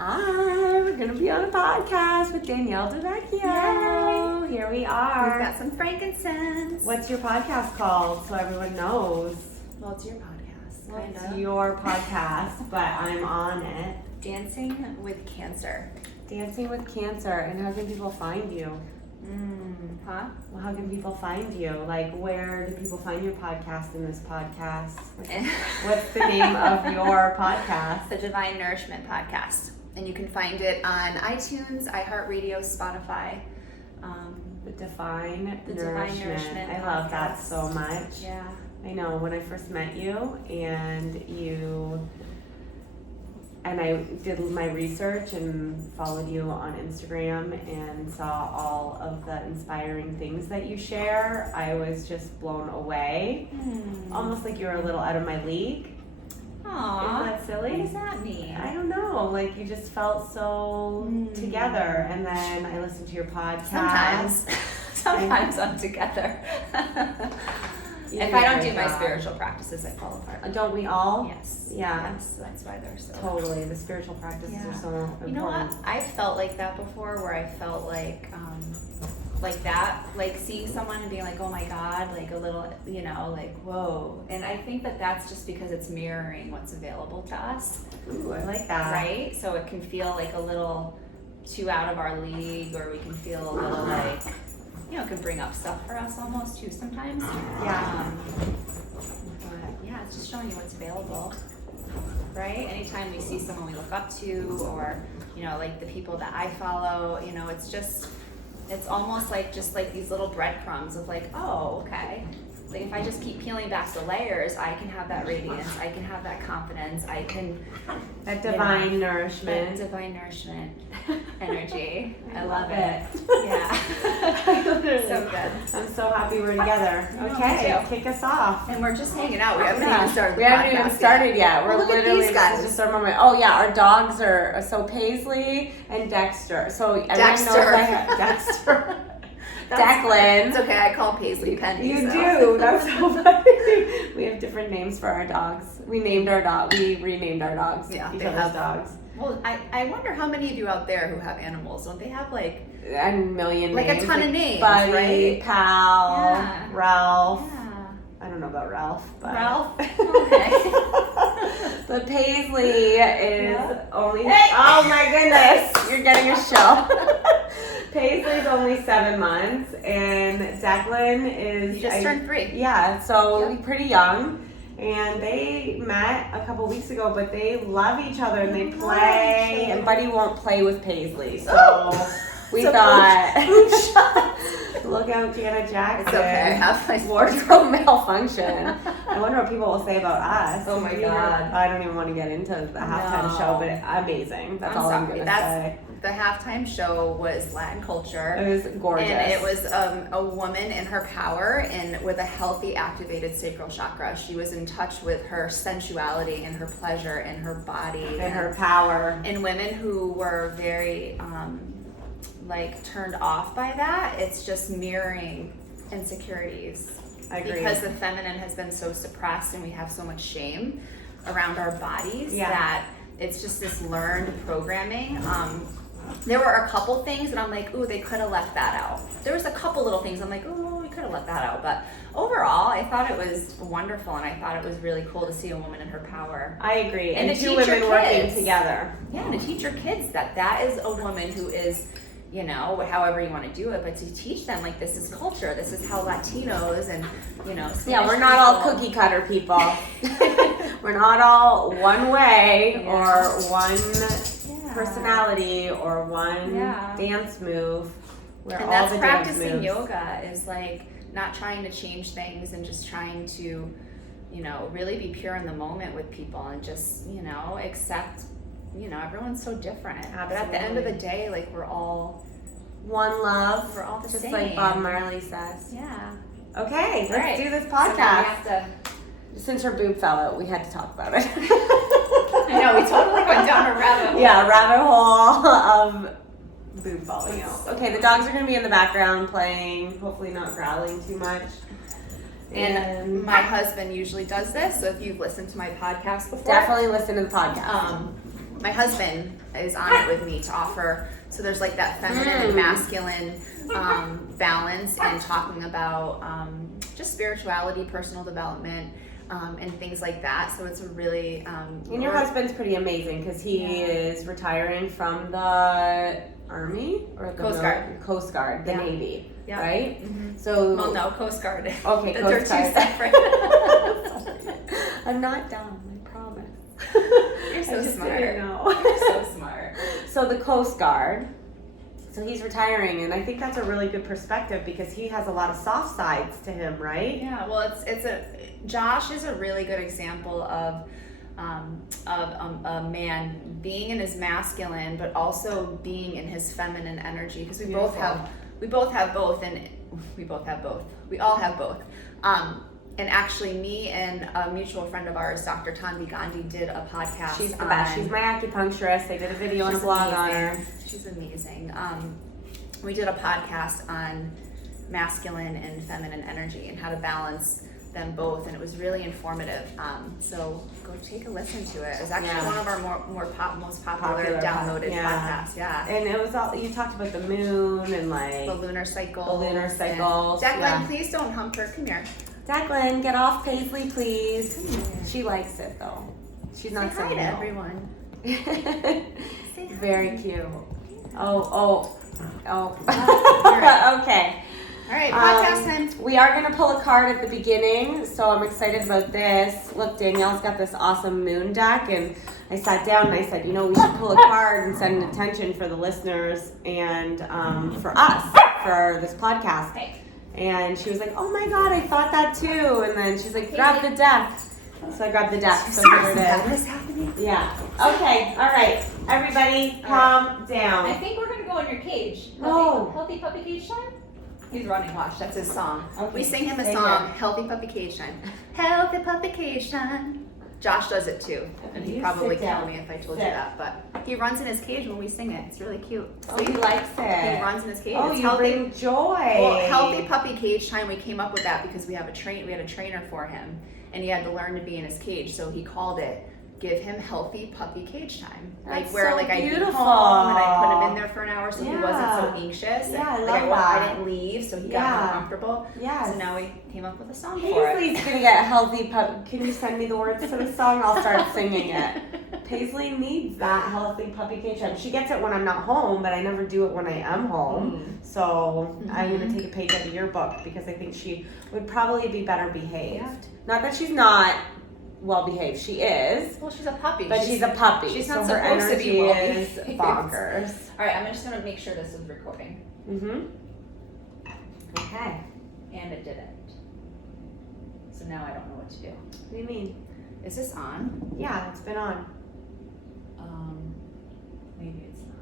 Hi, we're going to be on a podcast with Danielle DeVecchio. Yay. Here we are. We've got some frankincense. What's your podcast called so everyone knows? Well, it's your podcast, Well, kind it's of. your podcast, but I'm on it. Dancing with Cancer. Dancing with Cancer. And how can people find you? Huh? Well, how can people find you? Like, where do people find your podcast in this podcast? What's the name of your podcast? The Divine Nourishment Podcast. And you can find it on iTunes, iHeartRadio, Spotify. The Divine Nourishment Nourishment. I love that Podcast. so much. Yeah. I know when I first met you and I did my research and followed you on Instagram and saw all of the inspiring things that you share, I was just blown away. Almost like you were a little out of my league. Aww. Isn't that silly? What does that mean? I don't know. Like, you just felt so together. And then I listened to your podcast. Sometimes I'm together. If I don't do my spiritual practices, I fall apart. Don't we all? Yes. Yeah. Yes. That's why they're so. Totally. The spiritual practices are so important. You know what? I felt like that before, where I felt like that, like seeing someone and being like, oh my God, like a little, like, whoa. And I think that that's just because it's mirroring what's available to us. Ooh, I like that. Right? So it can feel like a little too out of our league, or we can feel a little like, it can bring up stuff for us almost too sometimes. Yeah. But yeah, it's just showing you what's available, right? Anytime we see someone we look up to, or, like the people that I follow, it's almost like just like these little breadcrumbs of like, oh, okay. Like if I just keep peeling back the layers, I can have that radiance, I can have that confidence, I can... That divine nourishment. That divine nourishment energy. I love it. Yeah. So good. I'm so happy we're together. Okay, kick us off. And we're just hanging out. We haven't even started We haven't even started yet. We're look at literally these guys. just our moment. Oh yeah, our dogs are Paisley and Dexter. So everyone knows I have Dexter. Declan. It's okay, I call Paisley Penny. You so. do. That's so funny. We have different names for our dogs. We renamed our dogs. Yeah, each they other's have dogs. Well, I wonder how many of you out there who have animals, don't they have like A million like names. a ton of names, Buddy, right? Pal, Yeah. Ralph. Yeah. I don't know about Ralph, but Ralph. Okay. But Paisley is only. Hey! Oh my goodness, you're getting a show. Paisley's only 7 months, and Declan is. You just turned 3. Yeah, so pretty young. And they met a couple weeks ago, but they love each other and they play. And Buddy won't play with Paisley, so we thought, look out, Janet Jackson. It's okay, I have my wardrobe malfunction. I wonder what people will say about us. Oh my God. I don't even want to get into the halftime show, but amazing. That's all I'm going to say. The halftime show was Latin culture. It was gorgeous. And it was a woman in her power and with a healthy, activated sacral chakra. She was in touch with her sensuality and her pleasure and her body. And her power. And women who were very, turned off by that, it's just mirroring insecurities. I agree. Because the feminine has been so suppressed and we have so much shame around our bodies that it's just this learned programming. There were a couple things and I'm like, ooh, they could have left that out. There was a couple little things I'm like, ooh, we could have left that out. But overall, I thought it was wonderful and I thought it was really cool to see a woman in her power. I agree. And to two teach women your working kids. together. Yeah, and to teach your kids that is a woman who is, however you want to do it, but to teach them like this is culture, this is how Latinos and, Yeah, we're not all cookie cutter people. We're not all one way or one personality or one dance move. We're all that's the practicing dance moves. yoga is like not trying to change things and just trying to, really be pure in the moment with people and just, accept, everyone's so different. Absolutely. But at the end of the day, like we're all one love. We're all the just same. like Bob Marley says. Yeah. Okay, let's do this So now podcast. we have to. Since her boob fell out, we had to talk about it. I know, we totally went down a rabbit hole. Yeah, rabbit hole of boob falling out. Okay, the dogs are going to be in the background playing, hopefully not growling too much. And my husband usually does this, so if you've listened to my podcast before. Definitely listen to the podcast. my husband is on it with me to offer. So there's like that feminine and masculine balance, and talking about just spirituality, personal development, and things like that. So it's a really and your husband's pretty amazing because he is retiring from the Army or the Coast Guard, the Navy, right? Mm-hmm. So no, Coast Guard. Okay, they're Coast Guard. Two separate. I'm not dumb, I promise. You're so smart. You're so smart. So the Coast Guard. So he's retiring, and I think that's a really good perspective because he has a lot of soft sides to him, right? Yeah. Well, Josh is a really good example of a man being in his masculine, but also being in his feminine energy, because we all have both. We all have both. And actually, me and a mutual friend of ours, Dr. Tanvi Gandhi, did a podcast. She's the best. She's my acupuncturist. I did a video and a blog on her. She's amazing. We did a podcast on masculine and feminine energy and how to balance them both, and it was really informative. So go take a listen to it. It was actually one of our most popular downloaded podcasts. Yeah. And it was all, you talked about the moon and like the lunar cycle. Declan, please don't hump her. Come here. Declan, get off Paisley, please. She likes it though. She's not saying hi to no. everyone. Very cute. Oh. Okay. All right, podcast time. We are going to pull a card at the beginning, so I'm excited about this. Look, Danielle's got this awesome moon deck, and I sat down and I said, we should pull a card and set an intention for the listeners and for us, for this podcast. Okay. And she was like, oh my God, I thought that too. And then she's like, grab the deck. So I grabbed the deck, so here it is. That is happening? Yeah. Okay, all right. Everybody, calm down. I think we're going to go in your cage. No. Healthy puppy cage time? He's running, watch. That's his song. Okay. We sing him a song, Healthy Puppy Cage Time. Healthy Puppy Cage Time. Josh does it too. And he'd probably kill me if I told you that. But he runs in his cage when we sing it. It's really cute. Oh, he likes it. He runs in his cage. Oh, it's you bring joy. Well, Healthy Puppy Cage Time, we came up with that because we had a trainer for him. And he had to learn to be in his cage. So he called it, Give Him Healthy Puppy Cage Time. That's where so like I beautiful. came home and I put him in there for an hour so he wasn't so anxious. Yeah, I like love that. I didn't leave, so he got more comfortable. Yes. So now we came up with a song for it. Paisley's gonna get healthy Can you send me the words to the song? I'll start singing it. Paisley needs that healthy puppy cage time. She gets it when I'm not home, but I never do it when I am home. So I'm gonna take a page out of your book because I think she would probably be better behaved. Yeah. Not that she's not well behaved. She is. Well, she's a puppy. But she's a puppy. She's not so her supposed energy to be well is bonkers. All right, I'm just gonna make sure this is recording. Okay. And it didn't. So now I don't know what to do. What do you mean? Is this on? Yeah, it's been on. Maybe it's not.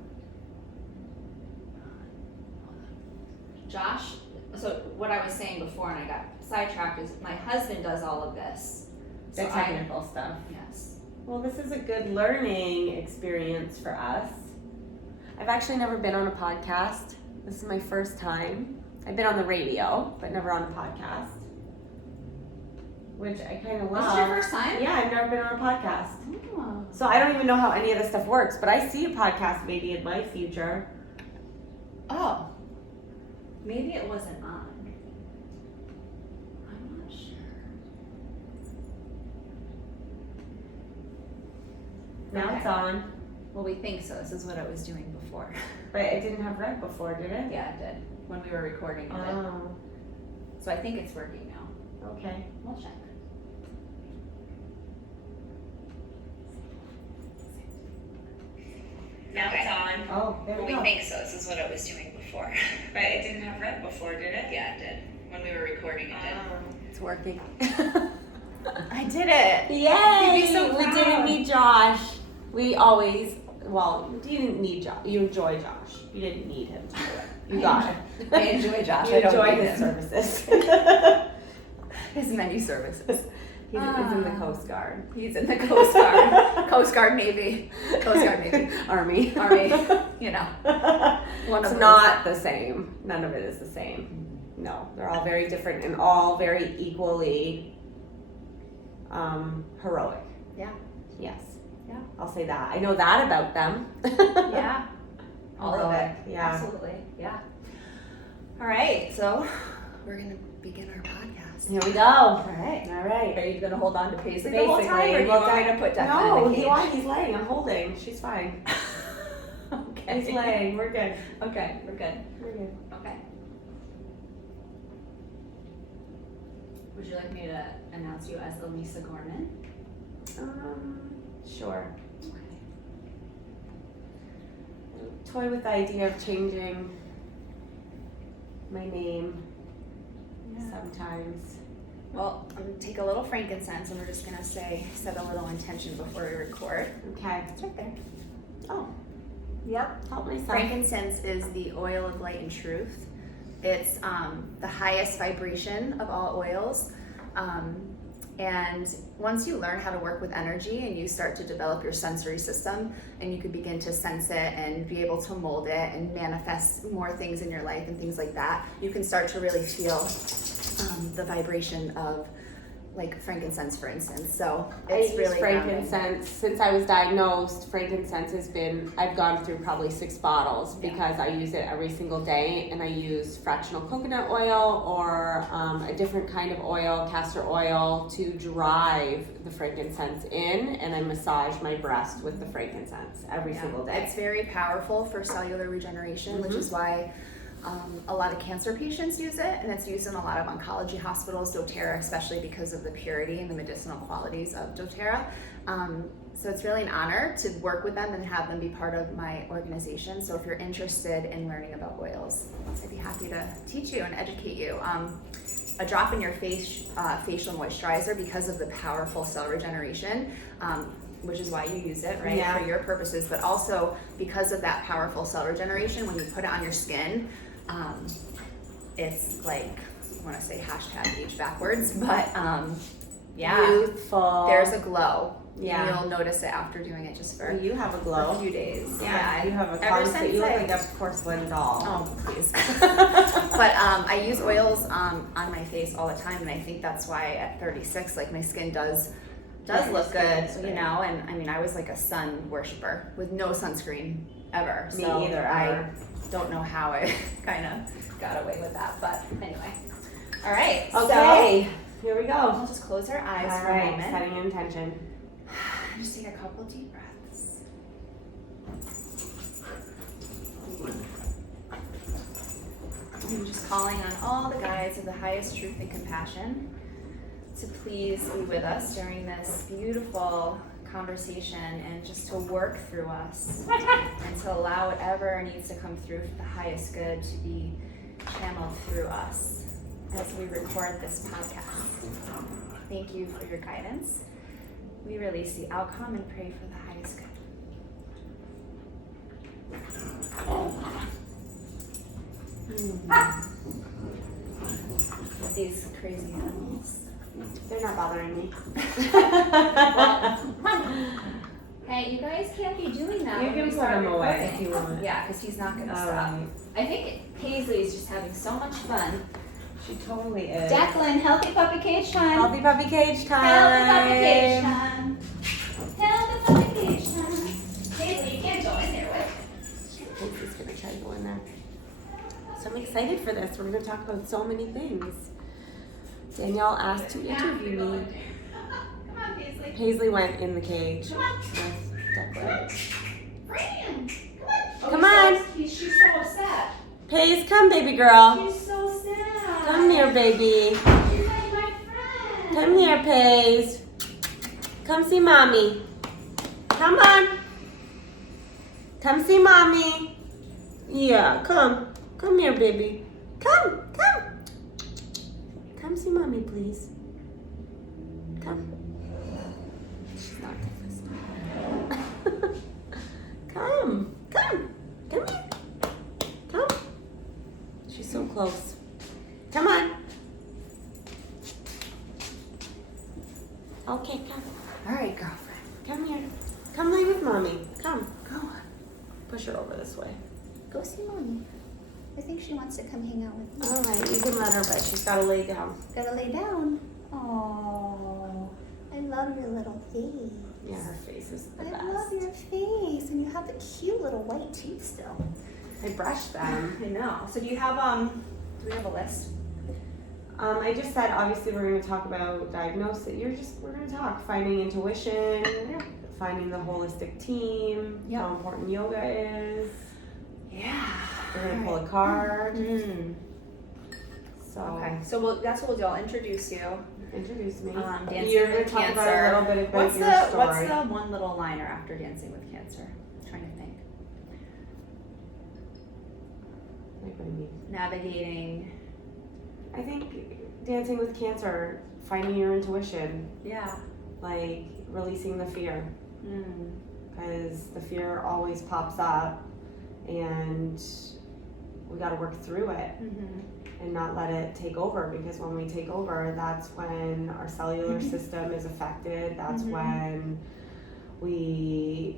Hold on. Josh, so what I was saying before and I got sidetracked is my husband does all of this. The technical stuff. Yes. Well, this is a good learning experience for us. I've actually never been on a podcast. This is my first time. I've been on the radio, but never on a podcast. Which I kind of love. This is your first time? Yeah, I've never been on a podcast. Oh. So I don't even know how any of this stuff works, but I see a podcast maybe in my future. Oh. Maybe it wasn't on. I'm not sure. Now Okay. it's on. Well, we think so. This is what I was doing before. But it didn't have red before, did it? Yeah, it did. When we were recording it. Oh, So I think it's working now. okay. We'll check. Now it's on. Oh, there we go. think so. This is what I was doing before. But it didn't have red before, did it? Yeah, it did. When we were recording, it did. It's working. I did it. Yay! You'd be so We proud. didn't need Josh. We always, well, you didn't need Josh. You enjoy Josh. You didn't need him to do it. You got it. I enjoy Josh. You I don't enjoy need his him. services. His menu services. He's in the Coast Guard. He's in the Coast Guard. Coast Guard Navy. Coast Guard Navy. Army. You know. One It's of not the same. None of it is the same. No, they're all very different and all very equally heroic. Yeah. Yes. Yeah. I'll say that. I know that about them. Yeah. All of it. Yeah. Absolutely. Yeah. All right. So we're going to begin our podcast. Here we go. All right. All right. Are you going to hold on to Paisley the Basically, whole time, or do you want me to put Declan in the cage? he's laying. I'm holding. She's fine. Okay. He's laying. We're good. Okay. We're good. We're good. Okay. Would you like me to announce you as Elisa Gorman? Sure. Toy with the idea of changing my name sometimes. Well, I'm gonna take a little frankincense and we're just gonna set a little intention before we record. Okay. It's right there. Oh, Yep. help myself. Frankincense is the oil of light and truth. It's the highest vibration of all oils. And once you learn how to work with energy and you start to develop your sensory system and you can begin to sense it and be able to mold it and manifest more things in your life and things like that, you can start to really feel the vibration of like frankincense, for instance. So it's I really use frankincense. Since I was diagnosed, frankincense I've gone through probably 6 bottles because I use it every single day, and I use fractional coconut oil or a different kind of oil, castor oil, to drive the frankincense in, and I massage my breast with the frankincense every single day. It's very powerful for cellular regeneration, which is why a lot of cancer patients use it, and it's used in a lot of oncology hospitals, doTERRA, especially because of the purity and the medicinal qualities of doTERRA. So it's really an honor to work with them and have them be part of my organization. So if you're interested in learning about oils, I'd be happy to teach you and educate you. A drop in your face, facial moisturizer, because of the powerful cell regeneration, which is why you use it, right, for your purposes, but also because of that powerful cell regeneration, when you put it on your skin, it's like, I want to say #age backwards, but Youthful. there's a glow. Yeah. And you'll notice it after doing it just for You have a a glow. few days. Yeah, you have a ever constant. since You look I- like a porcelain doll. Oh, please. But I use oils on my face all the time, and I think that's why at 36, like, my skin does look good, you know. And I mean, I was like a sun worshiper with no sunscreen ever. Me so either, I ever. don't know how I kind of got away with that, but anyway. All right. Okay, here we So go. we'll just close our eyes All for a right, moment. setting intention. Just take a couple deep breaths. I'm just calling on all the guides of the highest truth and compassion to please be with us during this beautiful conversation and just to work through us and to allow whatever needs to come through for the highest good to be channeled through us as we record this podcast. Thank you for your guidance. We release the outcome and pray for the highest good. These crazy animals. They're not bothering me. Hey, you guys can't be doing that. You when can we put start him away recording. if you want. Yeah, because he's not going to All stop. right. I think Paisley is just having so much fun. She totally is. Declan, healthy puppy cage time. Healthy puppy cage time. Healthy puppy cage time. Healthy puppy cage time. Paisley, you can't go in there with Paisley's gonna try to go in there. So I'm excited for this. We're gonna talk about so many things. Danielle asked to interview me. Come on, Paisley. Paisley went in the cage Come on. with Declan. Bring him. Come on. Come on. She's so upset. Paige, come, baby girl. She's so sad. Come here, baby. She's like my friend. Come here, Paige. Come see mommy. Come on. Come see mommy. Yeah, come. Come here, baby. Come. Come see mommy, please. Come. She's not gonna listen. Come here. Come. She's so close. Come on. Okay, come. All right, girlfriend. Come here. Come lay with mommy. Come. Go on. Push her over this way. Go see mommy. I think she wants to come hang out with me. All right, you can let her, but she's got to lay down. Gotta lay down. Oh, I love your little face. Yeah, her face is the best. I love your face, and you have the cute little white teeth still. I brushed them. I know. So do we have a list? I just said obviously we're going to talk about diagnosis. We're going to talk finding intuition, finding the holistic team, how important yoga is. Yeah. We're going to pull a card. So okay. So that's what we'll do. I'll introduce you. Introduce me. Dancing You're going with to talk Cancer. about a little bit about your story. What's the one little liner after Dancing with Cancer? I'm trying to think. Like what do you mean? Navigating. I think Dancing with Cancer, finding your intuition. Yeah. Like releasing the fear. Because the fear always pops up and we got to work through it and not let it take over, because when we take over, that's when our cellular system is affected. That's when we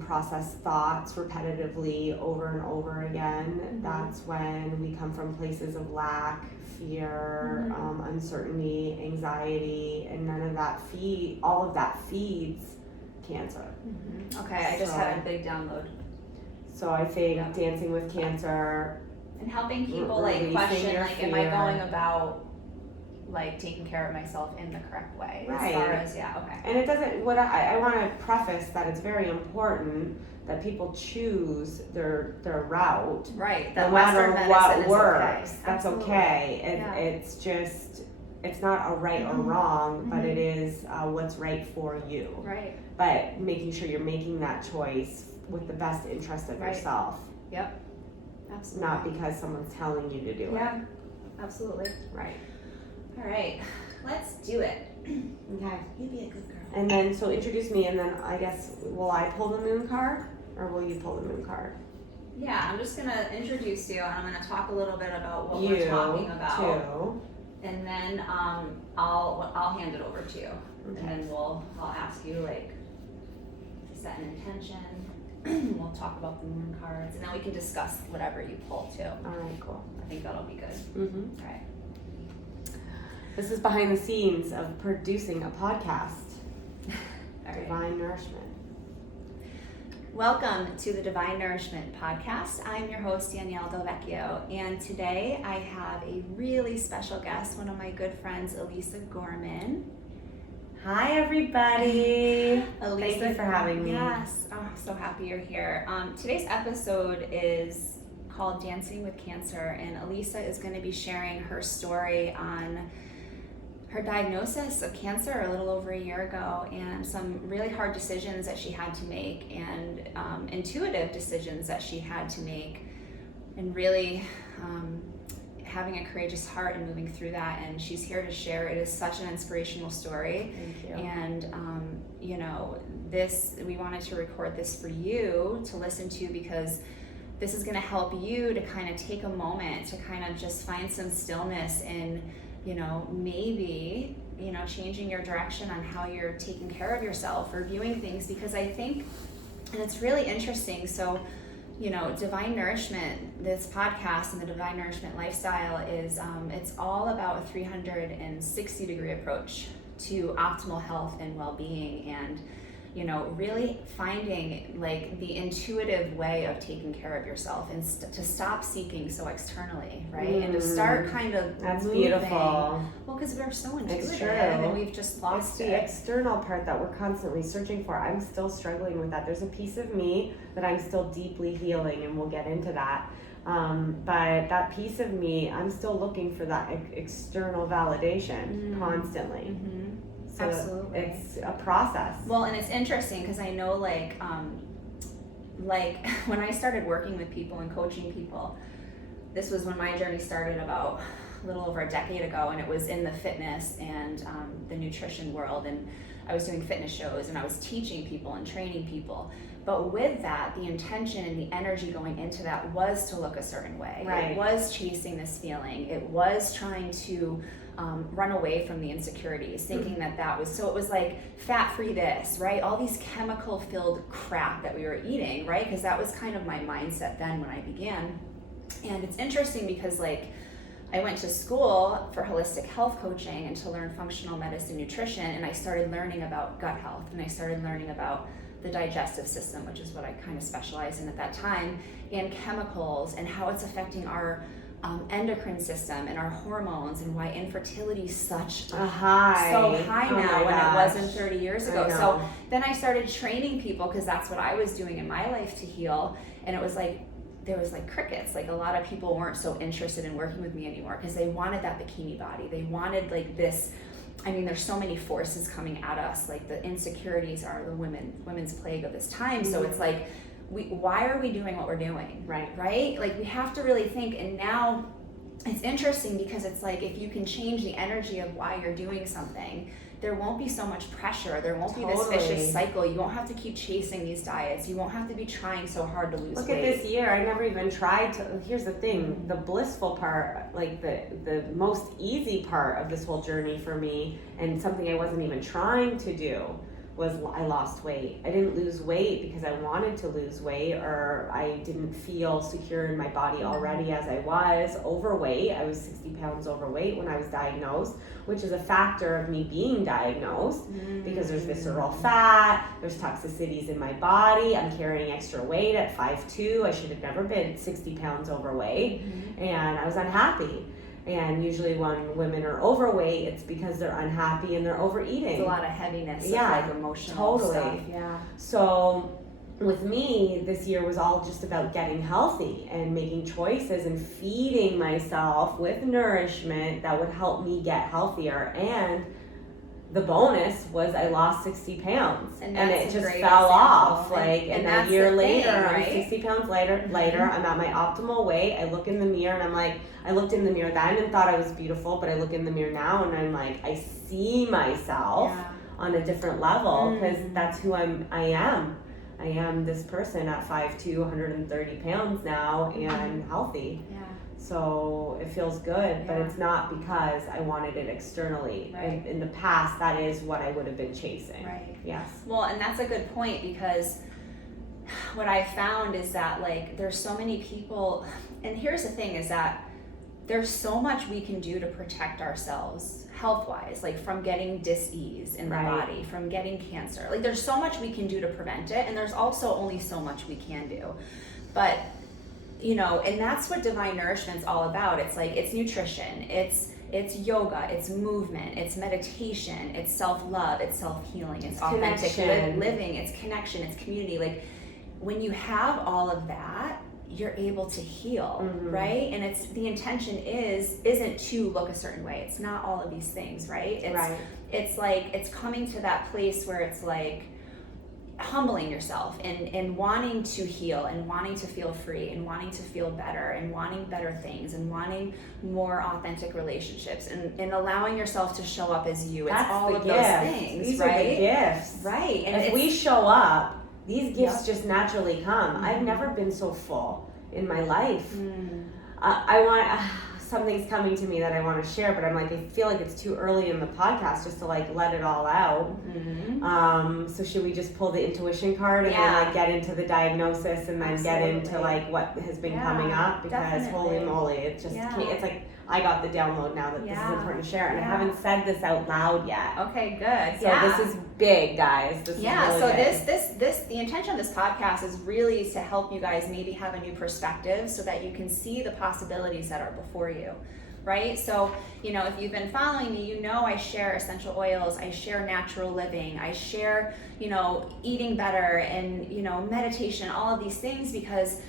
process thoughts repetitively over and over again. That's when we come from places of lack, fear, uncertainty, anxiety, and none of that all of that feeds cancer. Okay, I just had a big download. So I think Dancing with Cancer and helping people like question, like, am I going about like taking care of myself in the correct way? Right. As far as okay. And it doesn't. What I want to preface that it's very important that people choose their route. Right. No matter what works, that's okay. It's just, it's not a right or wrong, but it is what's right for you. Right. But making sure you're making that choice with the best interest of yourself. Yep. Absolutely. Not because someone's telling you to do it. Yeah. Absolutely. Right. All right. Let's do it. Okay. You be a good girl. And then, so introduce me, and then I guess, will I pull the moon card, or will you pull the moon card? Yeah, I'm just gonna introduce you, and I'm gonna talk a little bit about what we're talking about. Too. And then I'll hand it over to you, Okay. and then I'll ask you like to set an intention. We'll talk about the moon cards, and then we can discuss whatever you pull too. All right, cool. I think that'll be good. Mm-hmm. All right. This is behind the scenes of producing a podcast. All right. Divine Nourishment. Welcome to the Divine Nourishment Podcast. I'm your host, Danielle Del Vecchio, and today I have a really special guest, one of my good friends, Elisa Gorman. Hi, everybody. Elisa, Thank you for having me. Yes, oh, I'm so happy you're here. Today's episode is called Dancing with Cancer, and Elisa is going to be sharing her story on her diagnosis of cancer a little over a year ago, and some really hard decisions that she had to make, and intuitive decisions that she had to make, and really having a courageous heart and moving through that. And she's here to share. It is such an inspirational story. Thank you. And we wanted to record this for you to listen to, because this is going to help you to kind of take a moment to kind of just find some stillness in, maybe, changing your direction on how you're taking care of yourself or viewing things. Because I think, and it's really interesting, so Divine Nourishment, this podcast and the Divine Nourishment lifestyle is, it's all about a 360-degree approach to optimal health and well-being, and, really finding like the intuitive way of taking care of yourself, and to stop seeking so externally, right? And to start kind of That's moving. beautiful. Well, because we're so intuitive, It's true. and we've just lost It's the external part that we're constantly searching for. I'm still struggling with that. There's a piece of me that I'm still deeply healing, and we'll get into that. But that piece of me, I'm still looking for that external validation constantly. So Absolutely. it's a process. Well, and it's interesting because I know like when I started working with people and coaching people, this was when my journey started about a little over a decade ago, and it was in the fitness and the nutrition world, and I was doing fitness shows, and I was teaching people and training people. But with that, the intention and the energy going into that was to look a certain way. Right. It was chasing this feeling. It was trying to run away from the insecurities, thinking that was, so it was like fat-free this, right? All these chemical-filled crap that we were eating, right? Because that was kind of my mindset then when I began. And it's interesting because like, I went to school for holistic health coaching and to learn functional medicine nutrition, and I started learning about gut health, and I started learning about the digestive system, which is what I kind of specialized in at that time, and chemicals and how it's affecting our endocrine system and our hormones, and why infertility is such a high. So high Oh now my when gosh. it wasn't 30 years ago. So then I started training people, because that's what I was doing in my life to heal, and it was like there was like crickets. Like a lot of people weren't so interested in working with me anymore because they wanted that bikini body. They wanted like this. I mean, there's so many forces coming at us. Like the insecurities are the women's plague of this time. So it's like, why are we doing what we're doing? Right? Like we have to really think. And now it's interesting because it's like, if you can change the energy of why you're doing something, there won't be so much pressure. There won't be this vicious cycle. You won't have to keep chasing these diets. You won't have to be trying so hard to lose weight. Look at this year. I never even tried to. Here's the thing. The blissful part, like the most easy part of this whole journey for me, and something I wasn't even trying to do, was I lost weight. I didn't lose weight because I wanted to lose weight, or I didn't feel secure in my body already as I was overweight. I was 60 pounds overweight when I was diagnosed, which is a factor of me being diagnosed because there's visceral fat, there's toxicities in my body. I'm carrying extra weight at 5'2". I should have never been 60 pounds overweight, and I was unhappy. And usually when women are overweight, it's because they're unhappy and they're overeating. It's a lot of heaviness, yeah, like emotional stuff. Yeah. So with me, this year was all just about getting healthy and making choices and feeding myself with nourishment that would help me get healthier. And the bonus was I lost 60 pounds, and it just fell off. Like, and a year later, I'm 60 pounds later, I'm at my optimal weight. I look in the mirror and I'm like, I looked in the mirror then and thought I was beautiful, but I look in the mirror now and I'm like, I see myself on a different level, because that's who I am. I am this person at 5'2", 130 pounds now, and healthy. Yeah. So it feels good, but it's not because I wanted it externally. Right. In the past, that is what I would have been chasing. Right. Yes. Well, and that's a good point, because what I found is that like there's so many people, and here's the thing is that there's so much we can do to protect ourselves health-wise, like from getting dis-ease in the body, from getting cancer. Like there's so much we can do to prevent it, and there's also only so much we can do. But you know, and that's what Divine Nourishment's all about. It's like, it's nutrition, it's yoga, it's movement, it's meditation, it's self-love, it's self-healing, it's authentic living, it's connection, it's community. Like when you have all of that, you're able to heal, right? And it's the intention isn't to look a certain way. It's not all of these things, right? It's like, it's coming to that place where it's like humbling yourself and wanting to heal and wanting to feel free and wanting to feel better and wanting better things and wanting more authentic relationships and allowing yourself to show up as you. It's all of those things. These are the gifts. Right. And if we show up, these gifts just naturally come. I've never been so full in my life. I want something's coming to me that I want to share, but I'm like, I feel like it's too early in the podcast just to like let it all out. So should we just pull the intuition card and then like get into the diagnosis and then get into like what has been coming up? Because holy moly, it just it's like I got the download now that this is important to share, and I haven't said this out loud yet. Okay, good. So this is big, guys. This is really so big. this the intention of this podcast is really to help you guys maybe have a new perspective so that you can see the possibilities that are before you. Right? So, you know, if you've been following me, you know I share essential oils, I share natural living, I share, you know, eating better and, you know, meditation, all of these things, because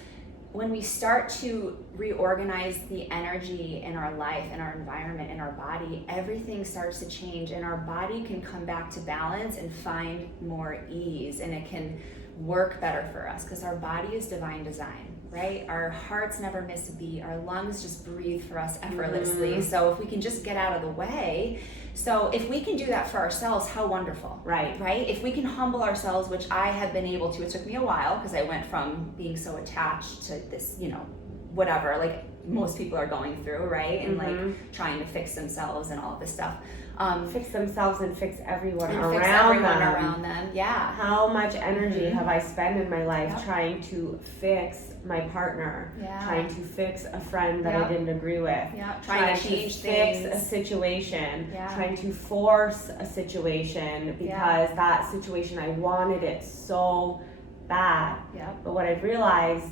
when we start to reorganize the energy in our life and our environment and our body, everything starts to change, and our body can come back to balance and find more ease, and it can work better for us because our body is divine design, right? Our hearts never miss a beat. Our lungs just breathe for us effortlessly. So if we can just get out of the way, so if we can do that for ourselves, how wonderful, right? If we can humble ourselves, which I have been able to, it took me a while because I went from being so attached to this, you know, whatever, like most people are going through, right? And like trying to fix themselves and all of this stuff. fix themselves and fix everyone and around fix everyone them. around them. Yeah. How much energy have I spent in my life Yep. trying to fix my partner, Yeah. trying to fix a friend that I Yep. didn't agree with, Yeah. Trying to change fix things. a situation, Yeah. trying to force a situation because that situation I wanted it so bad. Yep. But what I've realized,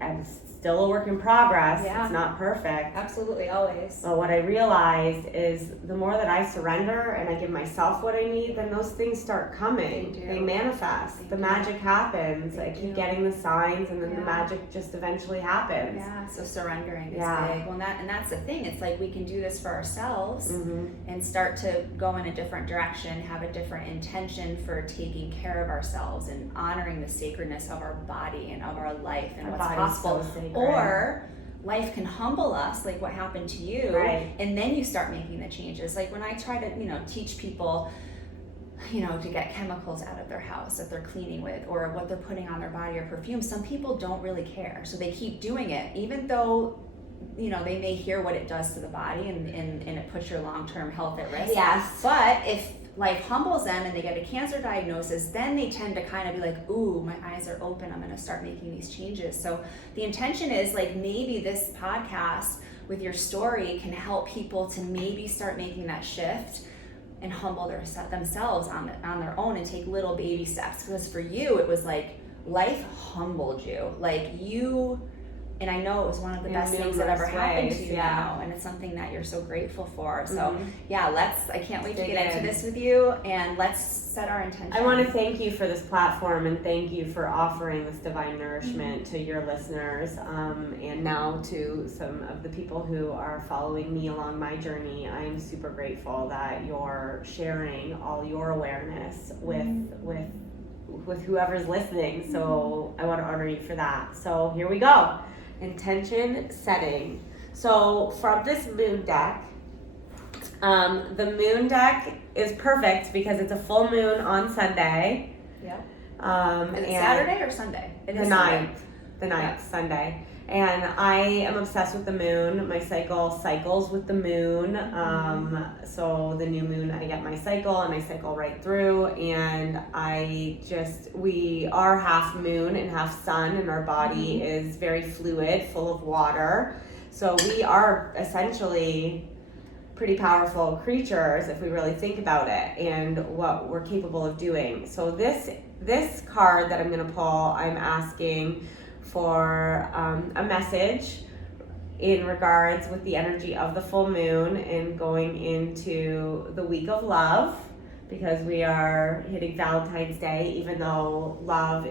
I'm still a work in progress. Yeah. It's not perfect. Absolutely, always. But what I realized is the more that I surrender and I give myself what I need, then those things start coming. They do. They manifest. They the do. magic happens. They I keep do. getting the signs, and then the Yeah. magic just eventually happens. Yeah, so surrendering is Yeah. big. Well, and that's the thing. It's like we can do this for ourselves Mm-hmm. and start to go in a different direction, have a different intention for taking care of ourselves and honoring the sacredness of our body and of our life and Our what's body's possible. so sacred. Or life can humble us, like what happened to you, Right. and then you start making the changes. Like when I try to, teach people, to get chemicals out of their house that they're cleaning with, or what they're putting on their body, or perfume, some people don't really care, so they keep doing it, even though they may hear what it does to the body and it puts your long-term health at risk. Yes. But if life humbles them and they get a cancer diagnosis, then they tend to kind of be like, ooh, my eyes are open, I'm going to start making these changes. So the intention is like maybe this podcast with your story can help people to maybe start making that shift and humble themselves on their own and take little baby steps. Because for you, it was like life humbled you. Like you, and I know it was one of the In best things that ever numerous happened ways, to you yeah. now, and it's something that you're so grateful for. So Mhm. yeah, I can't wait to Dig get into in. this with you, and let's set our intention. I want to thank you for this platform and thank you for offering this divine nourishment to your listeners, and now to some of the people who are following me along my journey. I'm super grateful that you're sharing all your awareness with whoever's listening. So I want to honor you for that. So here we go. Intention setting. So from this moon deck, the moon deck is perfect because it's a full moon on Sunday. Yeah. Is Is it Saturday or Sunday? It The is 9th. The 9th, Yeah. Sunday. And I am obsessed with the moon. My cycle cycles with the moon. So the new moon, I get my cycle and I cycle right through. And we are half moon and half sun, and our body is very fluid, full of water. So we are essentially pretty powerful creatures if we really think about it and what we're capable of doing. So this card that I'm going to pull, I'm asking for a message in regards with the energy of the full moon and going into the week of love, because we are hitting Valentine's Day. Even though love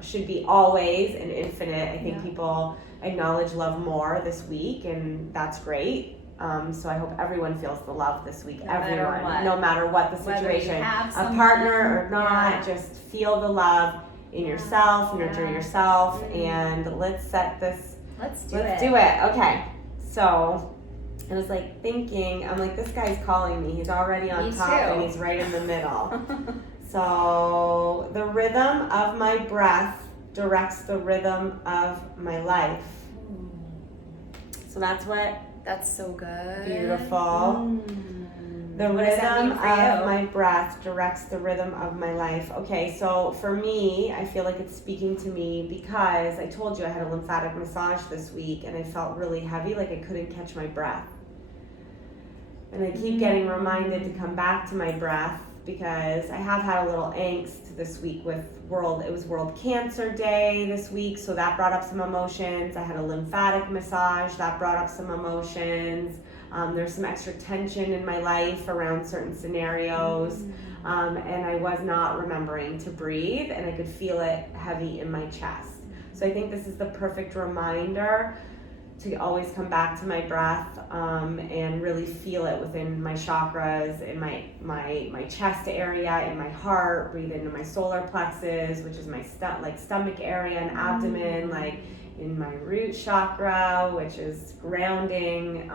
should be always and infinite, I think people acknowledge love more this week, and that's great. So I hope everyone feels the love this week. No matter what the situation, a partner or not, just feel the love in yourself, nurture yourself, and let's set this. Let's do it. Okay. So I was like thinking, I'm like, this guy's calling me. He's already on Me top too. and he's right in the middle. So the rhythm of my breath directs the rhythm of my life. So that's what. That's so good. Beautiful. The What does that rhythm mean for of you? my breath directs the rhythm of my life. Okay, so for me, I feel like it's speaking to me because I told you I had a lymphatic massage this week and I felt really heavy, like I couldn't catch my breath. And I keep getting reminded to come back to my breath because I have had a little angst this week with it was World Cancer Day this week, so that brought up some emotions. I had a lymphatic massage, that brought up some emotions. There's some extra tension in my life around certain scenarios, and I was not remembering to breathe, and I could feel it heavy in my chest. So I think this is the perfect reminder to always come back to my breath and really feel it within my chakras, in my chest area, in my heart. Breathe into my solar plexus, which is my stomach area and abdomen, like in my root chakra, which is grounding,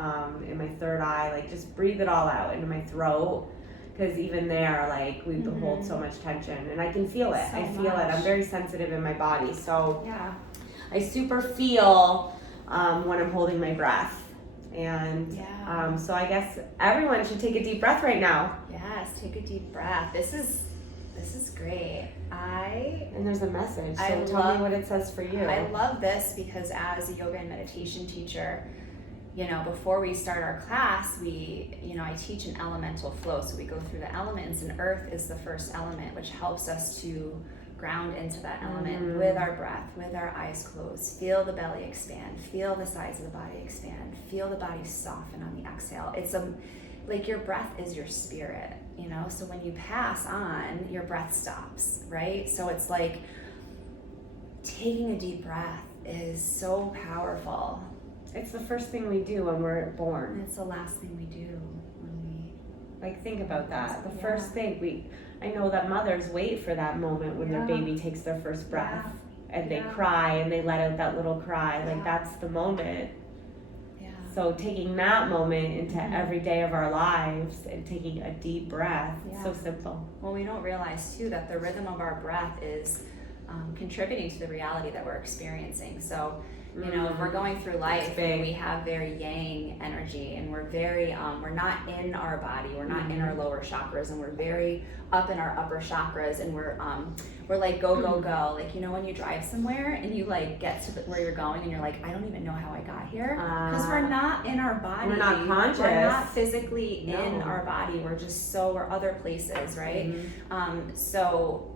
in my third eye. Like just breathe it all out into my throat, because even there, like we hold so much tension, and I can feel it. I feel it. I'm very sensitive in my body, so I super feel when I'm holding my breath. And Yeah. so I guess everyone should take a deep breath right now. Yes, take a deep breath. This is great. And there's a message, so I tell me what it says for you. I love this because as a yoga and meditation teacher, before we start our class, I teach an elemental flow. So we go through the elements, and earth is the first element, which helps us to ground into that element with our breath, with our eyes closed. Feel the belly expand, feel the sides of the body expand, feel the body soften on the exhale. It's like your breath is your spirit, so when you pass on, your breath stops, right? So it's like taking a deep breath is so powerful. It's the first thing we do when we're born. And it's the last thing we do when we think about that. The Yeah. first thing I know that mothers wait for that moment when their baby takes their first breath, and they cry and they let out that little cry. Like that's the moment. Yeah. So taking that moment into every day of our lives and taking a deep breath, it's so Yeah. simple. Well, we don't realize too that the rhythm of our breath is contributing to the reality that we're experiencing. So, if we're going through life and we have very yang energy, and we're very, we're not in our body, we're not in our lower chakras, and we're very up in our upper chakras, and we're like go. Like, when you drive somewhere and you like get to where you're going and you're like, I don't even know how I got here, because we're not in our body. We're not conscious. We're not physically in our body. We're other places, right? So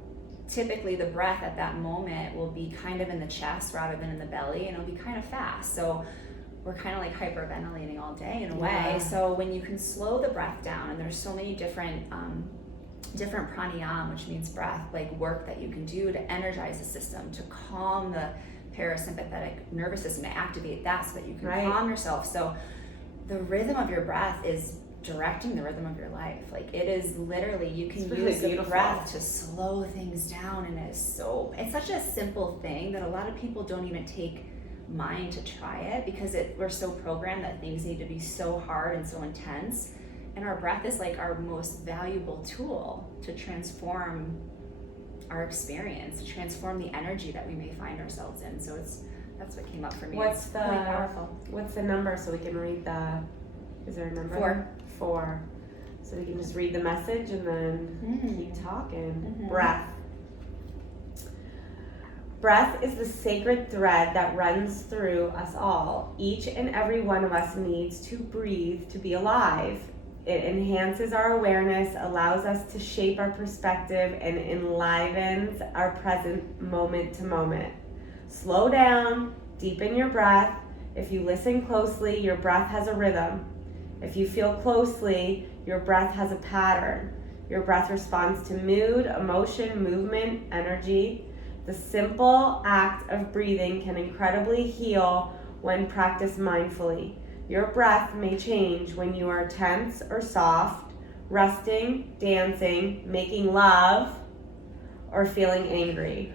typically the breath at that moment will be kind of in the chest rather than in the belly, and it'll be kind of fast. So we're kind of like hyperventilating all day in a way. So when you can slow the breath down, and there's so many different pranayama, which means breath, like work that you can do to energize the system, to calm the parasympathetic nervous system, to activate that so that you can calm yourself. So the rhythm of your breath is directing the rhythm of your life. Like it is literally, you can use the breath to slow things down, and it's such a simple thing that a lot of people don't even take mind to try it, because we're so programmed that things need to be so hard and so intense, and our breath is like our most valuable tool to transform our experience, to transform the energy that we may find ourselves in. So that's what came up for me. What's it's really powerful. What's the number so we can read is there a number? 4. So we can just read the message and then keep talking. Breath. Breath is the sacred thread that runs through us all. Each and every one of us needs to breathe to be alive. It enhances our awareness, allows us to shape our perspective, and enlivens our present moment to moment. Slow down, deepen your breath. If you listen closely, your breath has a rhythm. If you feel closely, your breath has a pattern. Your breath responds to mood, emotion, movement, energy. The simple act of breathing can incredibly heal when practiced mindfully. Your breath may change when you are tense or soft, resting, dancing, making love, or feeling angry.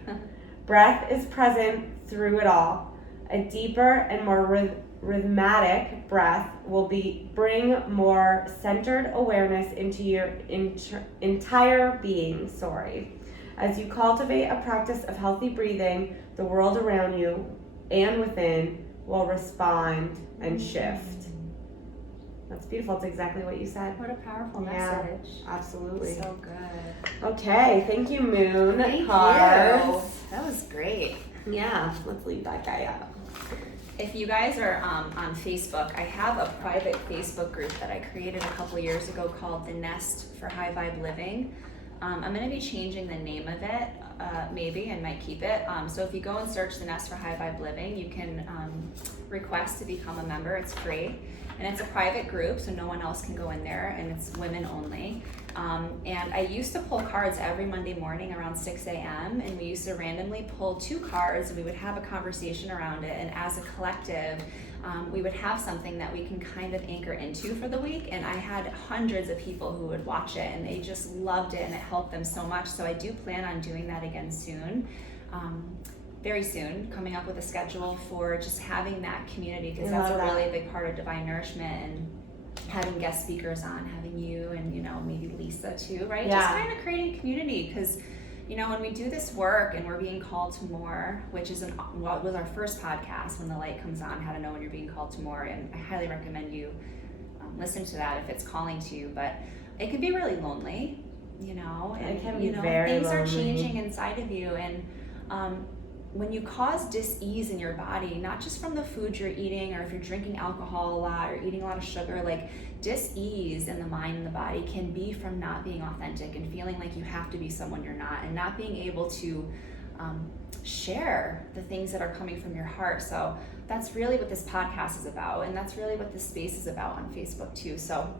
Breath is present through it all. A deeper and more rhythmic breath will bring more centered awareness into your entire being. As you cultivate a practice of healthy breathing, the world around you and within will respond and shift. That's beautiful. It's exactly what you said. What a powerful message. Absolutely. So good. Okay, thank you, Moon. Thank Cards. you. That was great. Yeah, let's leave that guy up. If you guys are on Facebook, I have a private Facebook group that I created a couple years ago called The Nest for High Vibe Living. I'm going to be changing the name of it, maybe, and might keep it. So if you go and search The Nest for High Vibe Living, you can request to become a member. It's free. And it's a private group, so no one else can go in there, and it's women only. And I used to pull cards every Monday morning around 6 a.m., and we used to randomly pull 2 cards, and we would have a conversation around it, and as a collective, we would have something that we can kind of anchor into for the week. And I had hundreds of people who would watch it, and they just loved it, and it helped them so much. So I do plan on doing that again soon. Very soon, coming up with a schedule for just having that community, because that's a really big part of Divine Nourishment, and having guest speakers on, having you and maybe Lisa too, right? Yeah. Just kind of creating community, because you know, when we do this work and we're being called to more, which is what was our first podcast, When the Light Comes On, How to Know When You're Being Called to More, and I highly recommend you listen to that if it's calling to you. But it can be really lonely, you know, and it can be you know, very things lonely. are changing inside of you, and when you cause dis-ease in your body, not just from the food you're eating, or if you're drinking alcohol a lot or eating a lot of sugar, like dis-ease in the mind and the body can be from not being authentic and feeling like you have to be someone you're not, and not being able to share the things that are coming from your heart. So that's really what this podcast is about, and that's really what this space is about on Facebook too. So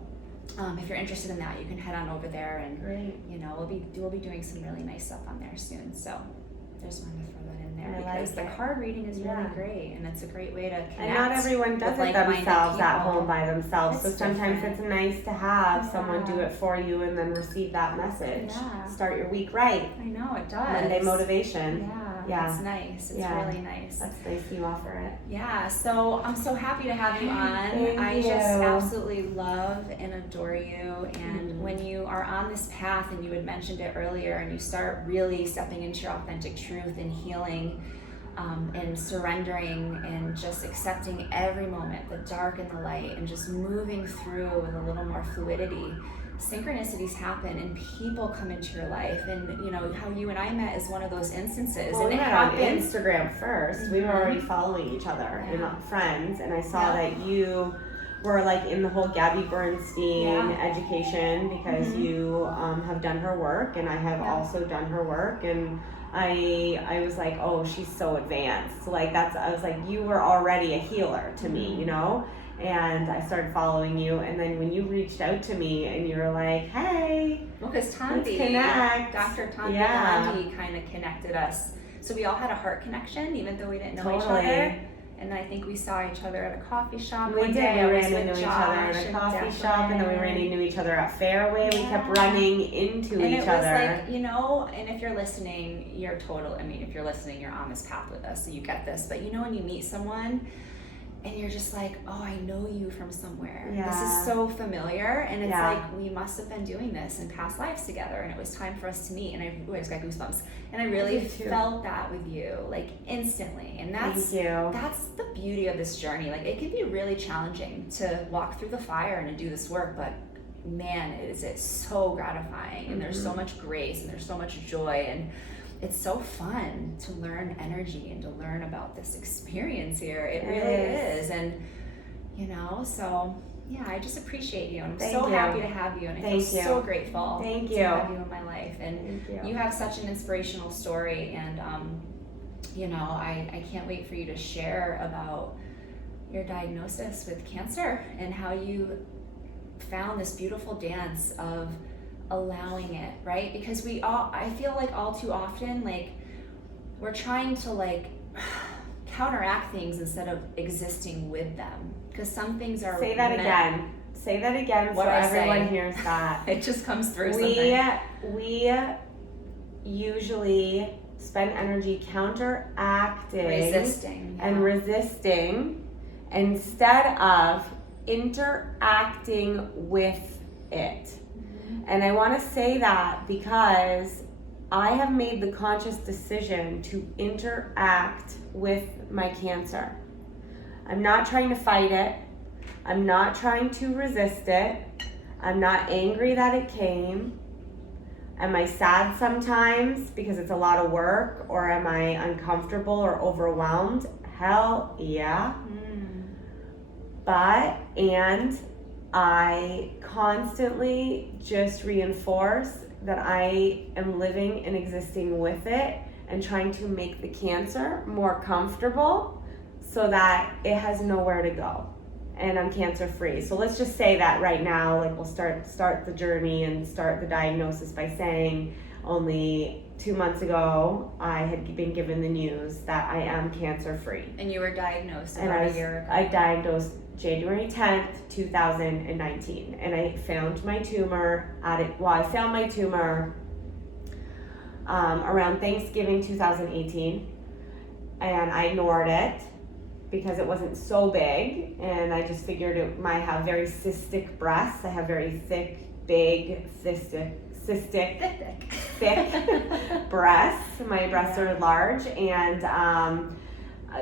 if you're interested in that, you can head on over there, and Great. you know, we'll be doing some really nice stuff on there soon. So just wanted to throw that in there, I because like the it. card reading is Yeah. really great, and it's a great way to connect. And not everyone does with it like-minded themselves at people. home by themselves. So It's sometimes different. it's nice to have someone do Yeah. it for you and then receive that message. Yeah. Start your week right. I know it does. Monday motivation. Yeah, Yeah. that's nice. It's Yeah. really nice. That's nice you offer it. Yeah, so I'm so happy to have you on. Thank I you. just absolutely love and adore you. And when you are on this path, and you had mentioned it earlier, and you start really stepping into your authentic truth and healing, and surrendering and just accepting every moment, the dark and the light, and just moving through with a little more fluidity, synchronicities happen and people come into your life. And you know how you and I met is one of those instances. Well, and we it met on happens. Instagram first. We were Mhm. already following each other and Yeah. friends, and I saw Yeah. that you were like in the whole Gabby Bernstein Yeah. education, because Mhm. you have done her work, and I have Yeah. also done her work, and I was like, oh, she's so advanced. Like I was like, you were already a healer to me, you know? And I started following you, and then when you reached out to me and you were like, hey, Well, because let's Tanvi, connect. Dr. Tanvi Yeah. Gandhi kind of connected us. So we all had a heart connection, even though we didn't know each Totally. other. And I think we saw each other at a coffee shop. We one did. day. We I was ran with into each Josh other at a and coffee shop, and then we ran Declan. into each other at Fairway. We kept Yeah. running into And each it was other. like, you know, and if you're listening, you're if you're listening, you're on this path with us, so you get this. But you know, when you meet someone and you're just like, oh, I know you from somewhere. This Yeah. is so familiar. And it's Yeah. like, we must have been doing this in past lives together, and it was time for us to meet. And I just got goosebumps. And I really Me too. felt that with you, like instantly. And that's Thank you. that's the beauty of this journey. Like, it can be really challenging to walk through the fire and to do this work, but man, is it so gratifying, and there's so much grace, and there's so much joy, and it's so fun to learn energy and to learn about this experience here. It really is. And you know, so yeah, I just appreciate you, and I'm Thank so you. happy to have you, and I Thank feel you. so grateful Thank to you. have you in my life. And Thank you. you have such an inspirational story, and you know, I can't wait for you to share about your diagnosis with cancer and how you found this beautiful dance of allowing it, right? Because I feel like all too often, like, we're trying to like counteract things instead of existing with them, because some things are Say that meant- again. Say that again, What so I everyone say. hears that. It just comes through. We usually spend energy counteracting Resisting. and resisting instead of interacting with it. And I want to say that because I have made the conscious decision to interact with my cancer. I'm not trying to fight it. I'm not trying to resist it. I'm not angry that it came. Am I sad sometimes because it's a lot of work, or am I uncomfortable or overwhelmed? Hell yeah. And I constantly just reinforce that I am living and existing with it and trying to make the cancer more comfortable so that it has nowhere to go and I'm cancer free. So let's just say that right now, like we'll start the journey and start the diagnosis by saying only 2 months ago I had been given the news that I am cancer free. And you were diagnosed And about a year ago. I diagnosed January 10th, 2019, and I found my tumor I found my tumor around Thanksgiving 2018, and I ignored it because it wasn't so big, and I just figured it might have very cystic breasts. I have very thick, big, cystic cystic, Thick. breasts. My breasts are large, and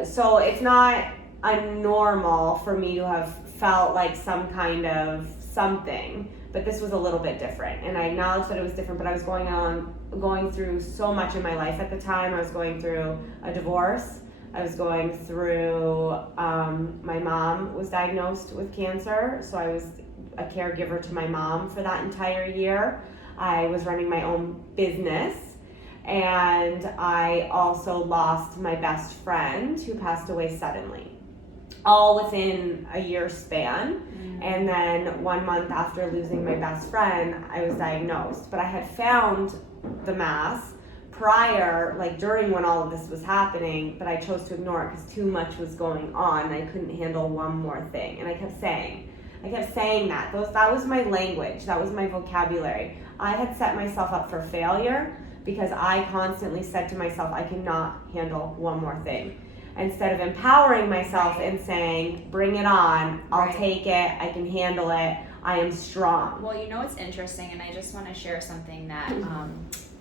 so it's not normal for me to have felt like some kind of something, but this was a little bit different, and I acknowledged that it was different. But I was going through so much in my life at the time. I was going through a divorce. I was going through, my mom was diagnosed with cancer, so I was a caregiver to my mom for that entire year. I was running my own business, and I also lost my best friend who passed away suddenly, all within a year span. And then 1 month after losing my best friend, I was diagnosed. But I had found the mass prior, like during when all of this was happening, but I chose to ignore it because too much was going on. I couldn't handle one more thing. And I kept saying that. That was my language. That was my vocabulary. I had set myself up for failure because I constantly said to myself, I cannot handle one more thing. Instead of empowering myself and saying, bring it on, I'll take it, I can handle it, I am strong. Well, you know what's interesting, and I just want to share something that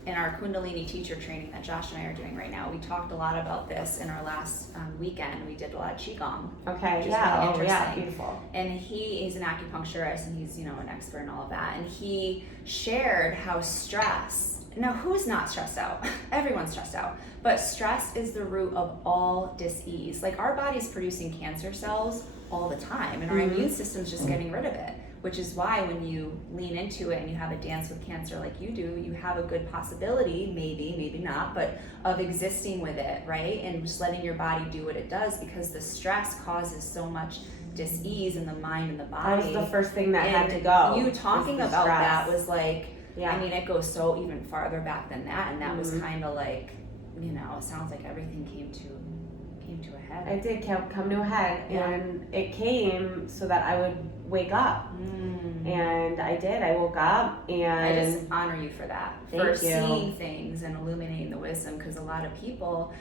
in our Kundalini teacher training that Josh and I are doing right now, we talked a lot about this in our last weekend. We did a lot of Qigong. Okay, which is yeah, really oh interesting. yeah, beautiful. And he's an acupuncturist, and he's, an expert in all of that. And he shared how stress, now who's not stressed out? Everyone's stressed out. But stress is the root of all dis-ease. Like, our body's producing cancer cells all the time, and our immune system's just getting rid of it. Which is why when you lean into it and you have a dance with cancer like you do, you have a good possibility, maybe not, but of existing with it, right? And just letting your body do what it does, because the stress causes so much dis-ease in the mind and the body. That was the first thing that had to go. And you talking about stress. that was like, yeah. I mean, it goes so even farther back than that, and that was kind of like, it sounds like everything came to a head. It did come to a head, and it came so that I would wake up. And I did. I woke up, and I just honor you for that. Thank for you. Seeing things and illuminating the wisdom, because a lot of people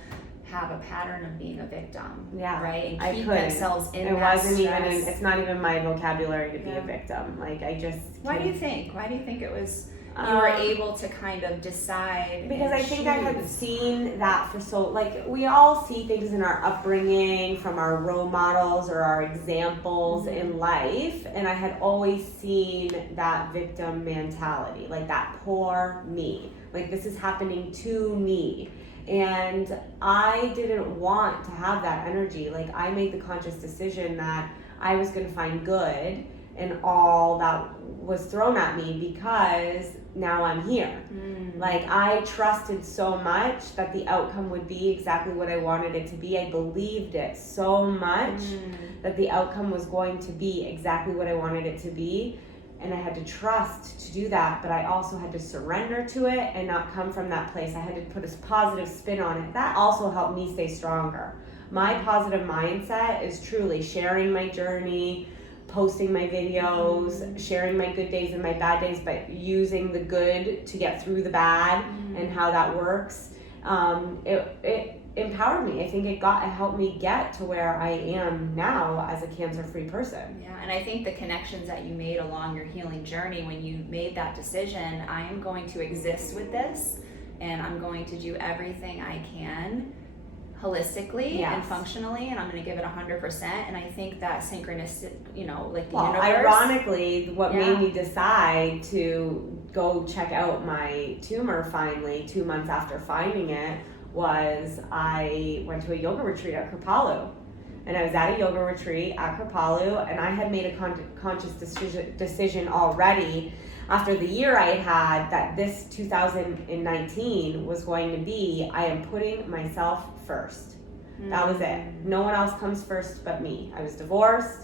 have a pattern of being a victim, right? And keep themselves in that stress. It's not even my vocabulary to be a victim. Like, I just Why do you think it was you were able to kind of decide? Because I think I had seen that for so, like, we all see things in our upbringing from our role models or our examples in life, and I had always seen that victim mentality, like that poor me, like this is happening to me. And I didn't want to have that energy. Like, I made the conscious decision that I was going to find good in all that was thrown at me, because now I'm here. Like, I trusted so much that the outcome would be exactly what I wanted it to be. I believed it so much that the outcome was going to be exactly what I wanted it to be. And I had to trust to do that, but I also had to surrender to it and not come from that place. I had to put a positive spin on it. That also helped me stay stronger. My positive mindset is truly sharing my journey, posting my videos, sharing my good days and my bad days, but using the good to get through the bad and how that works. It empowered me. I think it helped me get to where I am now as a cancer-free person. Yeah, and I think the connections that you made along your healing journey when you made that decision, I am going to exist with this, and I'm going to do everything I can holistically and functionally, and I'm going to give it 100%. And I think that synchronicity, like the universe. Ironically, what made me decide to go check out my tumor finally 2 months after finding it was I went to a yoga retreat at Kripalu. And I was at a yoga retreat at Kripalu, and I had made a conscious decision already after the year I had that this 2019 was going to be, I am putting myself first. That was it. No one else comes first but me. I was divorced.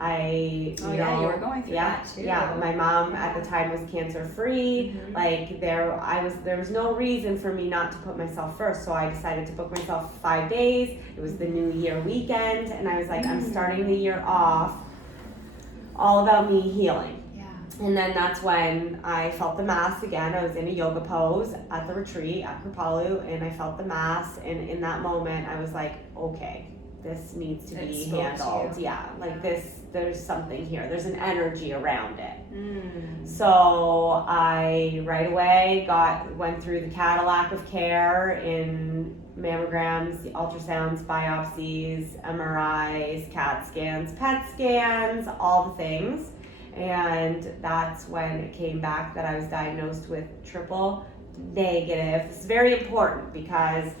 You were going through that too. Yeah, my mom at the time was cancer free. Like, there was no reason for me not to put myself first. So I decided to book myself 5 days. It was the New Year weekend, and I was like, I'm starting the year off all about me healing. And then that's when I felt the mass again. I was in a yoga pose at the retreat at Kripalu, and I felt the mass. And in that moment, I was like, okay, this needs to It be spoke to handled. you. Yeah, like Yeah. this, there's something here. There's an energy around it. Mm. So I right away went through the Cadillac of care in mammograms, ultrasounds, biopsies, MRIs, CAT scans, PET scans, all the things. And that's when it came back that I was diagnosed with triple negative. It's very important because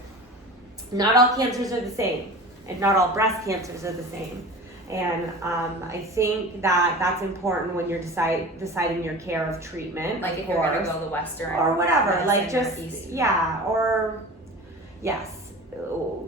not all cancers are the same, and not all breast cancers are the same. And I think that that's important when you're deciding your care of treatment. Like of if you're going course, to go the Western or whatever, like medicine or just East. or yes.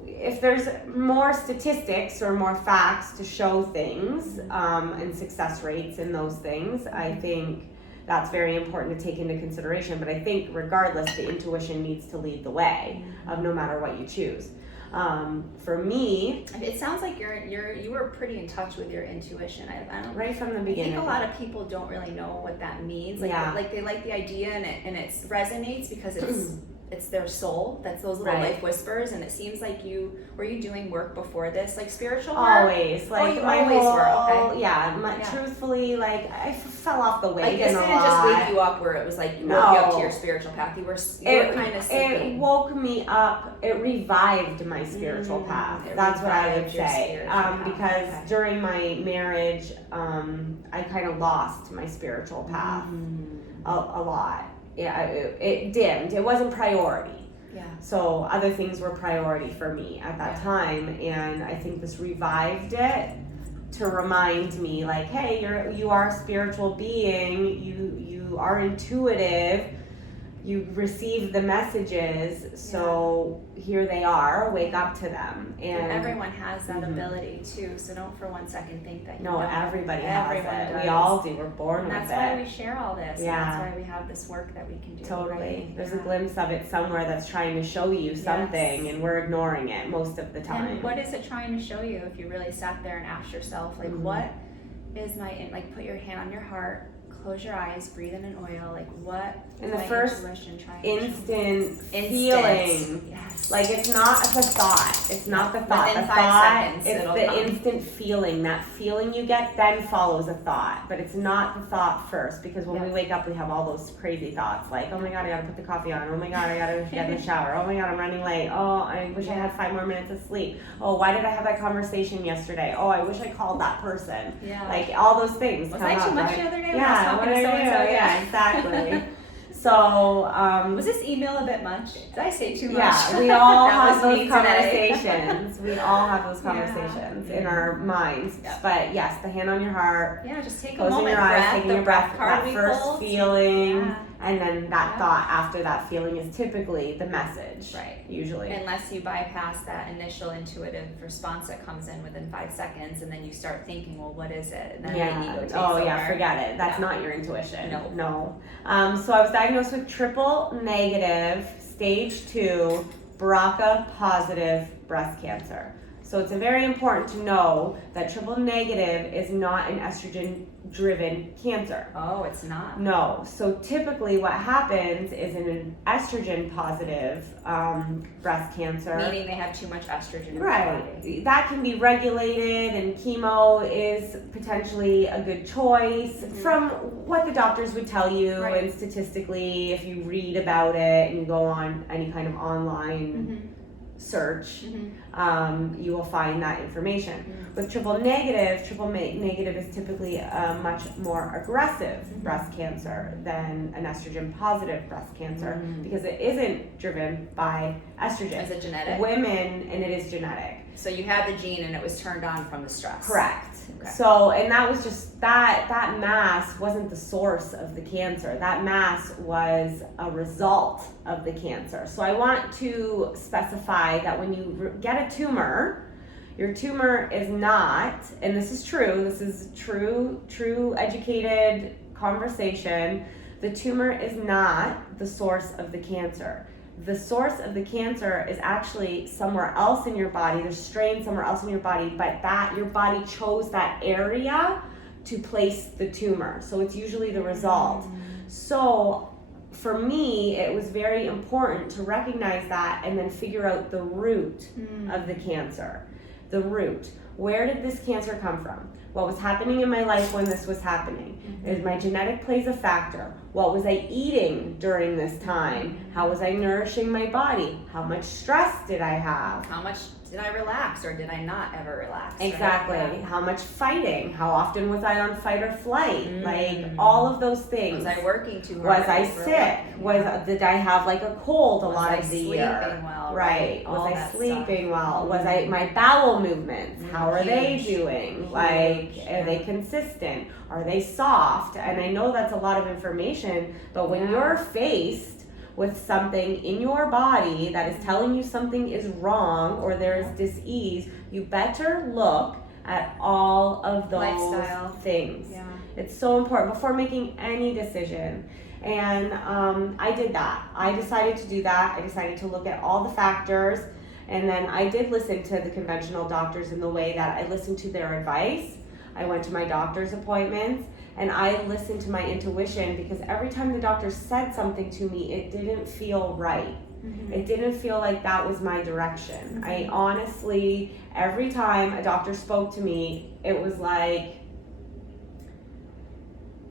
If there's more statistics or more facts to show things and success rates in those things, I think that's very important to take into consideration. But I think regardless, the intuition needs to lead the way of no matter what you choose. For me, It sounds like you were pretty in touch with your intuition. I don't. right from the I beginning. think a lot of people don't really know what that means. Like, Yeah. like they like the idea and it resonates because it's their soul. That's those little Right. life whispers. And it seems like were you doing work before this, like spiritual work? Always, like you my always whole, were, okay. yeah. Yeah. Truthfully, like I fell off the Like wagon this a didn't just lot. wake you up where it was like you No. woke you up to your spiritual path. You were kind of It seeking. woke me up. It revived my spiritual path. It That's what I would revived your say. spiritual path. Because Okay. during my marriage, I kind of lost my spiritual path a lot. Yeah, it dimmed. It wasn't priority. Yeah. So other things were priority for me at that Yeah. time, and I think this revived it to remind me, like, hey, you are a spiritual being. You are intuitive. You receive the messages, so here they are. Wake up to them. And everyone has that ability too, so don't for one second think that you no, don't. everybody Everyone has it. does. We all do. We're born And with that's why it. we share all this. Yeah. And that's why we have this work that we can do. Totally. Right? There's Yeah. a glimpse of it somewhere that's trying to show you something, Yes. and we're ignoring it most of the time. And what is it trying to show you if you really sat there and asked yourself, like, what is like, put your hand on your heart, close your eyes, breathe in an oil, like, what And is the my first intuition trying to show me? instant feeling. Yes. Like it's not the thought. It's not the thought. Within the 5 thought, seconds, it's it'll the come. instant feeling. That feeling you get then follows a thought. But it's not the thought first, because when we wake up we have all those crazy thoughts like, oh my god, I gotta put the coffee on. Oh my god, I gotta get in the shower. Oh my god, I'm running late. Oh, I wish I had 5 more minutes of sleep. Oh, why did I have that conversation yesterday? Oh, I wish I called that person. Yeah. Like all those things. Was come I too up, much right? the other day when I was Yeah, talking what to did I do? so-and-so? Yeah, exactly. So, Was this email a bit much? Did I say too much? yeah, we all That have was those me today. conversations. We all have those Yeah. conversations in our minds. Yeah. But yes, the hand on your heart, Yeah, just take a closing moment, your eyes, breath, taking the your breath, card that we first pulled. feeling, Yeah. and then that Yeah. thought after that feeling is typically the message. Right. Usually. Unless you bypass that initial intuitive response that comes in within 5 seconds, and then you start thinking, well, what is it? And then the ego Yeah. takes Oh, yeah. over. Forget it. That's Yeah. not your intuition. No. No. So I was diagnosed with triple negative, stage 2, BRCA positive breast cancer. So it's very important to know that triple negative is not an estrogen-driven cancer. Oh, it's not. No. So typically what happens is in an estrogen-positive breast cancer. Meaning they have too much estrogen in their Right. body. That can be regulated, and chemo is potentially a good choice from what the doctors would tell you. Right. And statistically, if you read about it and you go on any kind of online search, you will find that information. With triple negative is typically a much more aggressive breast cancer than an estrogen positive breast cancer because it isn't driven by estrogen. Is it genetic? Women, and it is genetic. So you had the gene and it was turned on from the stress. Correct. Okay. So, and that was just that mass wasn't the source of the cancer. That mass was a result of the cancer. So I want to specify that when you get a tumor, your tumor is not, and this is true educated conversation, the tumor is not the source of the cancer. The source of the cancer is actually somewhere else in your body. There's strain somewhere else in your body, but that your body chose that area to place the tumor. So it's usually the result. So for me, it was very important to recognize that and then figure out the root of the cancer. the root. Where did this cancer come from? What was happening in my life when this was happening? Is my genetic plays a factor? What was I eating during this time? How was I nourishing my body? How much stress did I have? How much did I relax or did I not ever relax? Exactly. Right? How much fighting? How often was I on fight or flight? Like all of those things. Was I working too hard? Was I sick? Did I have like a cold a lot of the year? Was I sleeping well? Right. Was I sleeping well? Was Mm-hmm. my bowel movements? How are they Huge. doing? Huge. Like, are they consistent? Are they soft? And I know that's a lot of information, but when you're faced with something in your body that is telling you something is wrong or there is dis-ease, you better look at all of those Lifestyle. things. Yeah. It's so important before making any decision. And I did that. I decided to do that. I decided to look at all the factors. And then I did listen to the conventional doctors in the way that I listened to their advice. I went to my doctor's appointments and I listened to my intuition, because every time the doctor said something to me, it didn't feel right. It didn't feel like that was my direction. I honestly, every time a doctor spoke to me, it was like,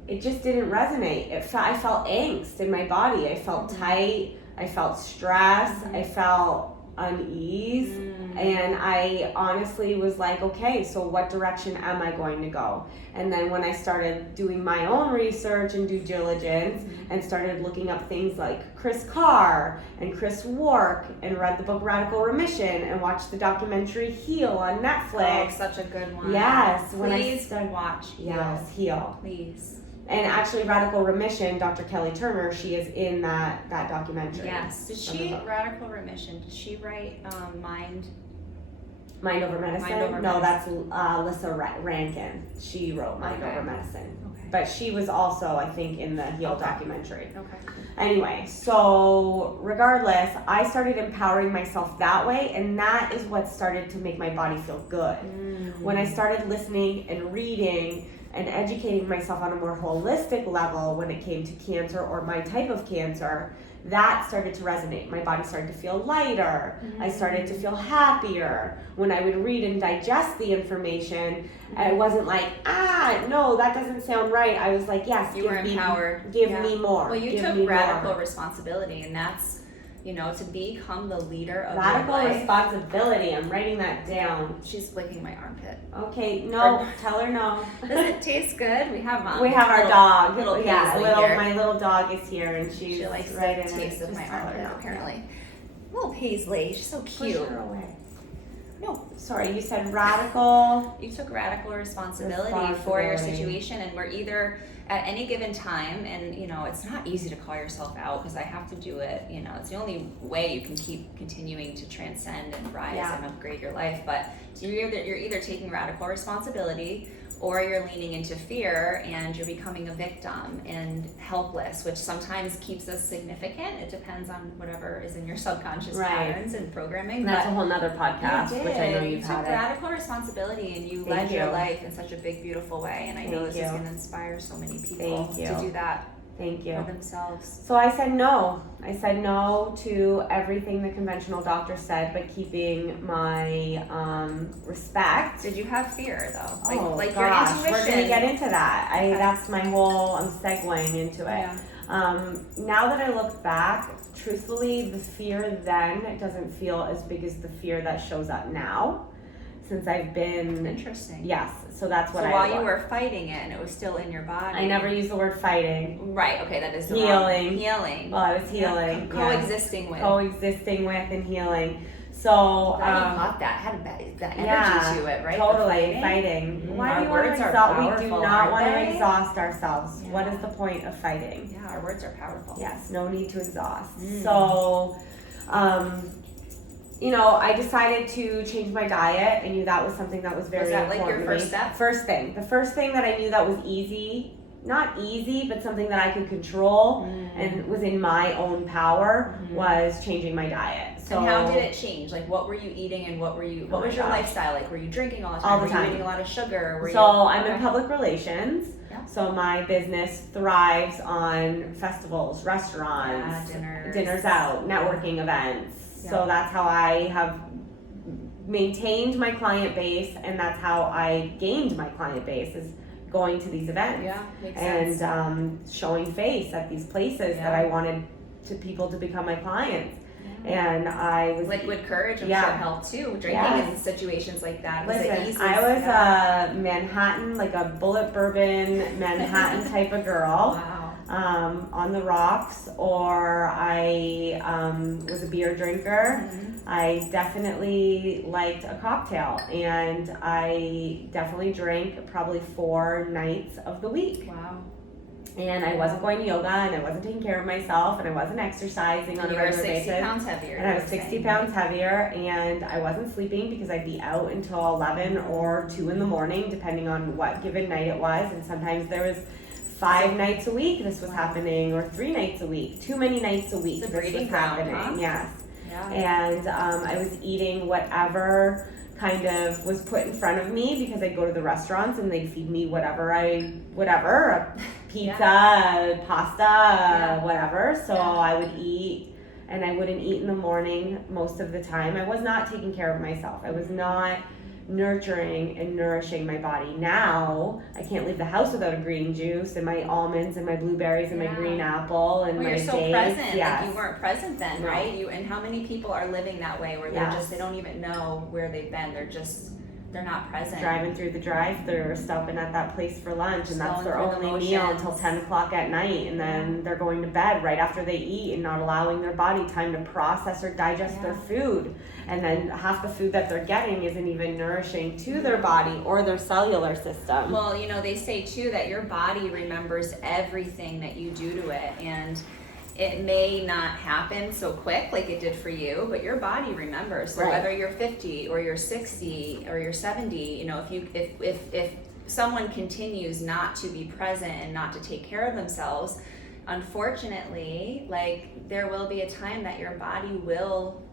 it just didn't resonate. I felt angst in my body. I felt tight. I felt stress. I felt unease. And I honestly was like, okay, so what direction am I going to go? And then when I started doing my own research and due diligence and started looking up things like Chris Carr and Chris Wark and read the book Radical Remission and watched the documentary Heal on Netflix. Oh, such a good one. Yes. Please watch Heal. Yes, Heal. Please. And actually, Radical Remission, Dr. Kelly Turner, she is in that documentary. Yes. Did she, Radical Remission, did she write Mind Over Medicine? Mind Over No, Medicine. that's Lisa Rankin. She wrote Mind Okay. Over Medicine. Okay. But she was also, I think, in the Heal documentary. Okay. Anyway, so regardless, I started empowering myself that way, and that is what started to make my body feel good. When I started listening and reading and educating myself on a more holistic level when it came to cancer or my type of cancer, that started to resonate. My body started to feel lighter. I started to feel happier. When I would read and digest the information, I wasn't like, no, that doesn't sound right. I was like, yes, You were empowered. Give Yeah. me more. Well, you Give took me radical more. responsibility, and that's, to become the leader of Radical your life. responsibility. I'm writing that down. She's licking my armpit. Okay, no, tell her no. Does it taste good? We have We have our dog. Little yeah, Paisley here. my little dog is here, and she's She likes right the in taste it. of Just my tell her armpit, no. apparently. Little Paisley, she's so Push cute. her away. No, Sorry, you said radical. you took radical responsibility for your Responsibility. situation, and we're either at any given time, and it's not easy to call yourself out because I have to do it. It's the only way you can keep continuing to transcend and rise and upgrade your life. But so you're either taking radical responsibility, or you're leaning into fear and you're becoming a victim and helpless, which sometimes keeps us significant. It depends on whatever is in your subconscious patterns and programming. That's But a whole nother podcast, you did. which I know You you've took had it. radical responsibility and you Thank led your you. life in such a big, beautiful way. And I know Thank this you. is going to inspire so many people Thank you. to do that Thank you. for themselves. So I said no. I said no to everything the conventional doctor said, but keeping my respect. Did you have fear though? Gosh, your intuition. we're gonna get into that. Okay. That's my whole. I'm segueing into it. Yeah. Now that I look back, truthfully, the fear then doesn't feel as big as the fear that shows up now, since I've been. Interesting. Yes, so that's what So I. while you were fighting it and it was still in your body. I never used the word fighting. Right. Okay. That is the Healing. wrong. Healing. Well, I was healing. Coexisting with. Coexisting with and healing. So. I got that. Had that energy to it, right? Totally, The fighting. Mhm. Why Our do you want to words are exhaust? We do powerful, not aren't want to they? exhaust ourselves. Yeah. What is the point of fighting? Yeah, our words are powerful. Yes, no need to exhaust. Mm. So, I decided to change my diet. I knew that was something that was very Was that like important your to first me. step? First thing. The first thing that I knew that was easy, not easy, but something that I could control and was in my own power was changing my diet. So And how did it change? Like, what were you eating and what Oh was your lifestyle like? Were you drinking all the time? All the were time. you eating a lot of sugar? Were So I'm in public relations. Yeah. So my business thrives on festivals, restaurants, dinners. dinners out, networking events. Yeah. So that's how I have maintained my client base, and that's how I gained my client base, is going to these events. Yeah, makes and sense. Showing face at these places that I wanted people to become my clients. And I was liquid courage, I'm sure, helped too. Drinking in situations like that. Listen, I was a Manhattan, like a bullet bourbon Manhattan type of girl. Wow. On the rocks, or I was a beer drinker. I definitely liked a cocktail, and I definitely drank probably 4 nights of the week. Wow. And I wasn't going to yoga, and I wasn't taking care of myself, and I wasn't exercising on a regular basis. You were 60 pounds heavier. And I was 60 pounds heavier, and I wasn't sleeping because I'd be out until 11 or 2 in the morning, depending on what given night it was. And sometimes there was 5 nights a week this was happening, or 3 nights a week, too many nights a week this was happening. Huh? Yes. Yeah. And I was eating whatever kind of was put in front of me, because I'd go to the restaurants and they'd feed me whatever, pizza, pasta, whatever. So I would eat, and I wouldn't eat in the morning most of the time. I was not taking care of myself. I was not nurturing and nourishing my body. Now I can't leave the house without a green juice and my almonds and my blueberries and my green apple and my you're so dates. present. Yes. Like you weren't present then, right? And how many people are living that way, where they're just, they don't even know where they've been. They're not present. Driving through the drive-thru, stopping at that place for lunch, and that's their only meal until 10 o'clock at night, and then they're going to bed right after they eat, and not allowing their body time to process or digest their food. And then half the food that they're getting isn't even nourishing to their body or their cellular system. Well, they say too that your body remembers everything that you do to it, and it may not happen so quick like it did for you, but your body remembers. So whether you're 50 or you're 60 or you're 70, if someone continues not to be present and not to take care of themselves, unfortunately, like there will be a time that your body will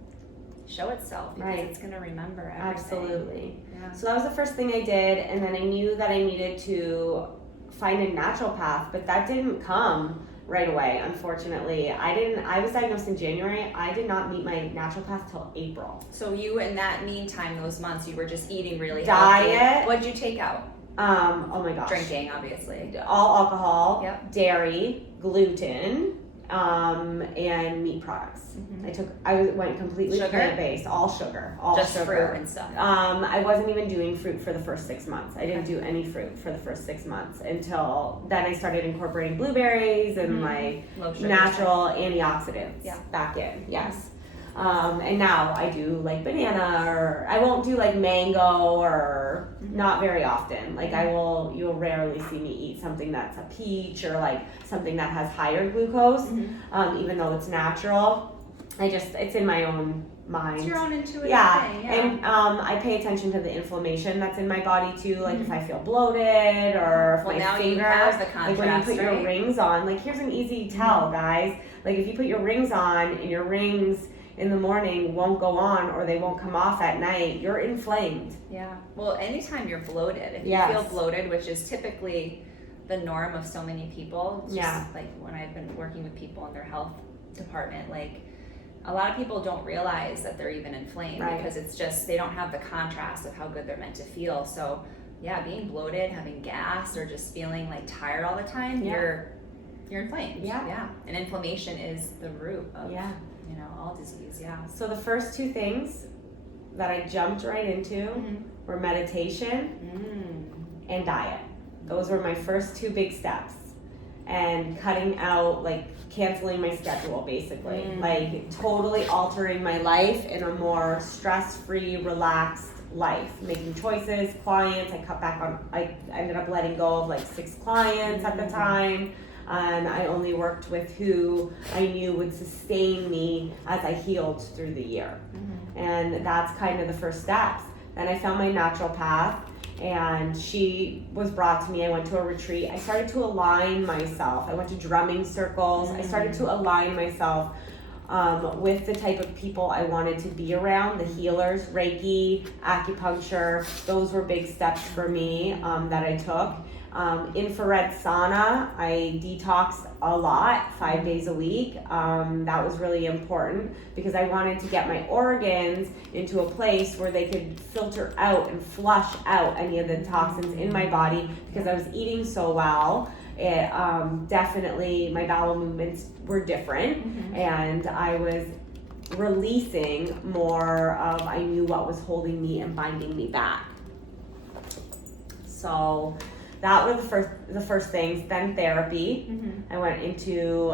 show itself, because it's going to remember everything. Absolutely. Yeah. So that was the first thing I did, and then I knew that I needed to find a naturopath, but that didn't come right away, unfortunately. I was diagnosed in January. I did not meet my naturopath till April. So you, in that meantime, those months, you were just eating really Diet. healthy. What'd you take out? Oh my gosh. Drinking, obviously. All alcohol, dairy, gluten, and meat products. I went completely plant-based, all sugar, just sugar. Fruit and stuff. I wasn't even doing fruit for the first 6 months. I didn't do any fruit for the first 6 months, until then I started incorporating blueberries and like natural antioxidants back in. Yes. And now I do like banana, or I won't do like mango, or not very often. Like you'll rarely see me eat something that's a peach, or like something that has higher glucose, even though it's natural. It's in my own mind. It's your own intuitive thing. And I pay attention to the inflammation that's in my body too. Like if I feel bloated, or if my fingers, you have the contrast, like when you put your rings on, like here's an easy tell, guys. Like if you put your rings on and your rings in the morning won't go on, or they won't come off at night, you're inflamed. Yeah. Well, anytime you're bloated, if you feel bloated, which is typically the norm of so many people, just like when I've been working with people in their health department, like a lot of people don't realize that they're even inflamed, because it's just, they don't have the contrast of how good they're meant to feel. So being bloated, having gas, or just feeling like tired all the time, you're inflamed. And inflammation is the root of all disease. So the first 2 things that I jumped right into were meditation and diet. Those were my first 2 big steps. And cutting out, like canceling my schedule, basically. Like totally altering my life in a more stress-free, relaxed life. Making choices, clients. I ended up letting go of like 6 clients at the time. And I only worked with who I knew would sustain me as I healed through the year. And that's kind of the first steps. Then I found my naturopath, and she was brought to me. I went to a retreat. I started to align myself. I went to drumming circles. I started to align myself with the type of people I wanted to be around, the healers, Reiki, acupuncture. Those were big steps for me that I took. Infrared sauna, I detoxed a lot, 5 days a week. That was really important because I wanted to get my organs into a place where they could filter out and flush out any of the toxins in my body because I was eating so well. It definitely, my bowel movements were different, and I was releasing more of, I knew what was holding me and binding me back. So that were the first things. Then therapy. I went into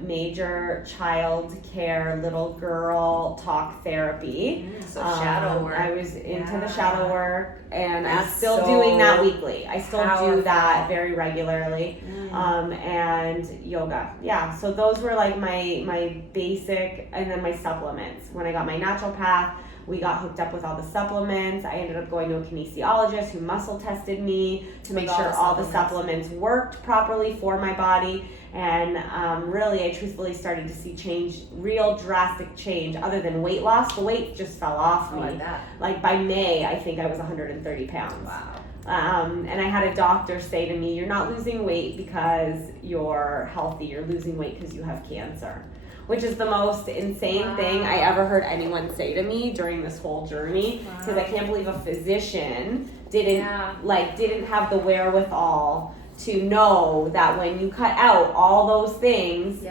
major child care, little girl talk therapy. So shadow work. I was into the shadow work, and I'm That's still so doing that weekly. I still powerful. do that very regularly. And yoga. Yeah, so those were like my basic, and then my supplements. When I got my naturopath, we got hooked up with all the supplements. I ended up going to a kinesiologist who muscle tested me to make sure all the supplements worked properly for my body. And really, I truthfully started to see change, real drastic change, other than weight loss. The weight just fell off me. Like by May, I think I was 130 pounds. Wow. And I had a doctor say to me, you're not losing weight because you're healthy, you're losing weight because you have cancer. Which is the most insane thing I ever heard anyone say to me during this whole journey. Because I can't believe a physician didn't have the wherewithal to know that when you cut out all those things,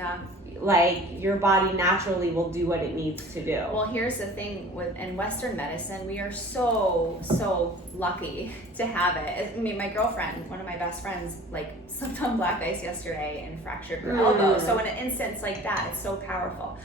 like your body naturally will do what it needs to do. Well, here's the thing in Western medicine, we are so lucky to have it. I mean, my girlfriend, one of my best friends, like slipped on black ice yesterday and fractured her elbow. So in an instance like that, it's so powerful.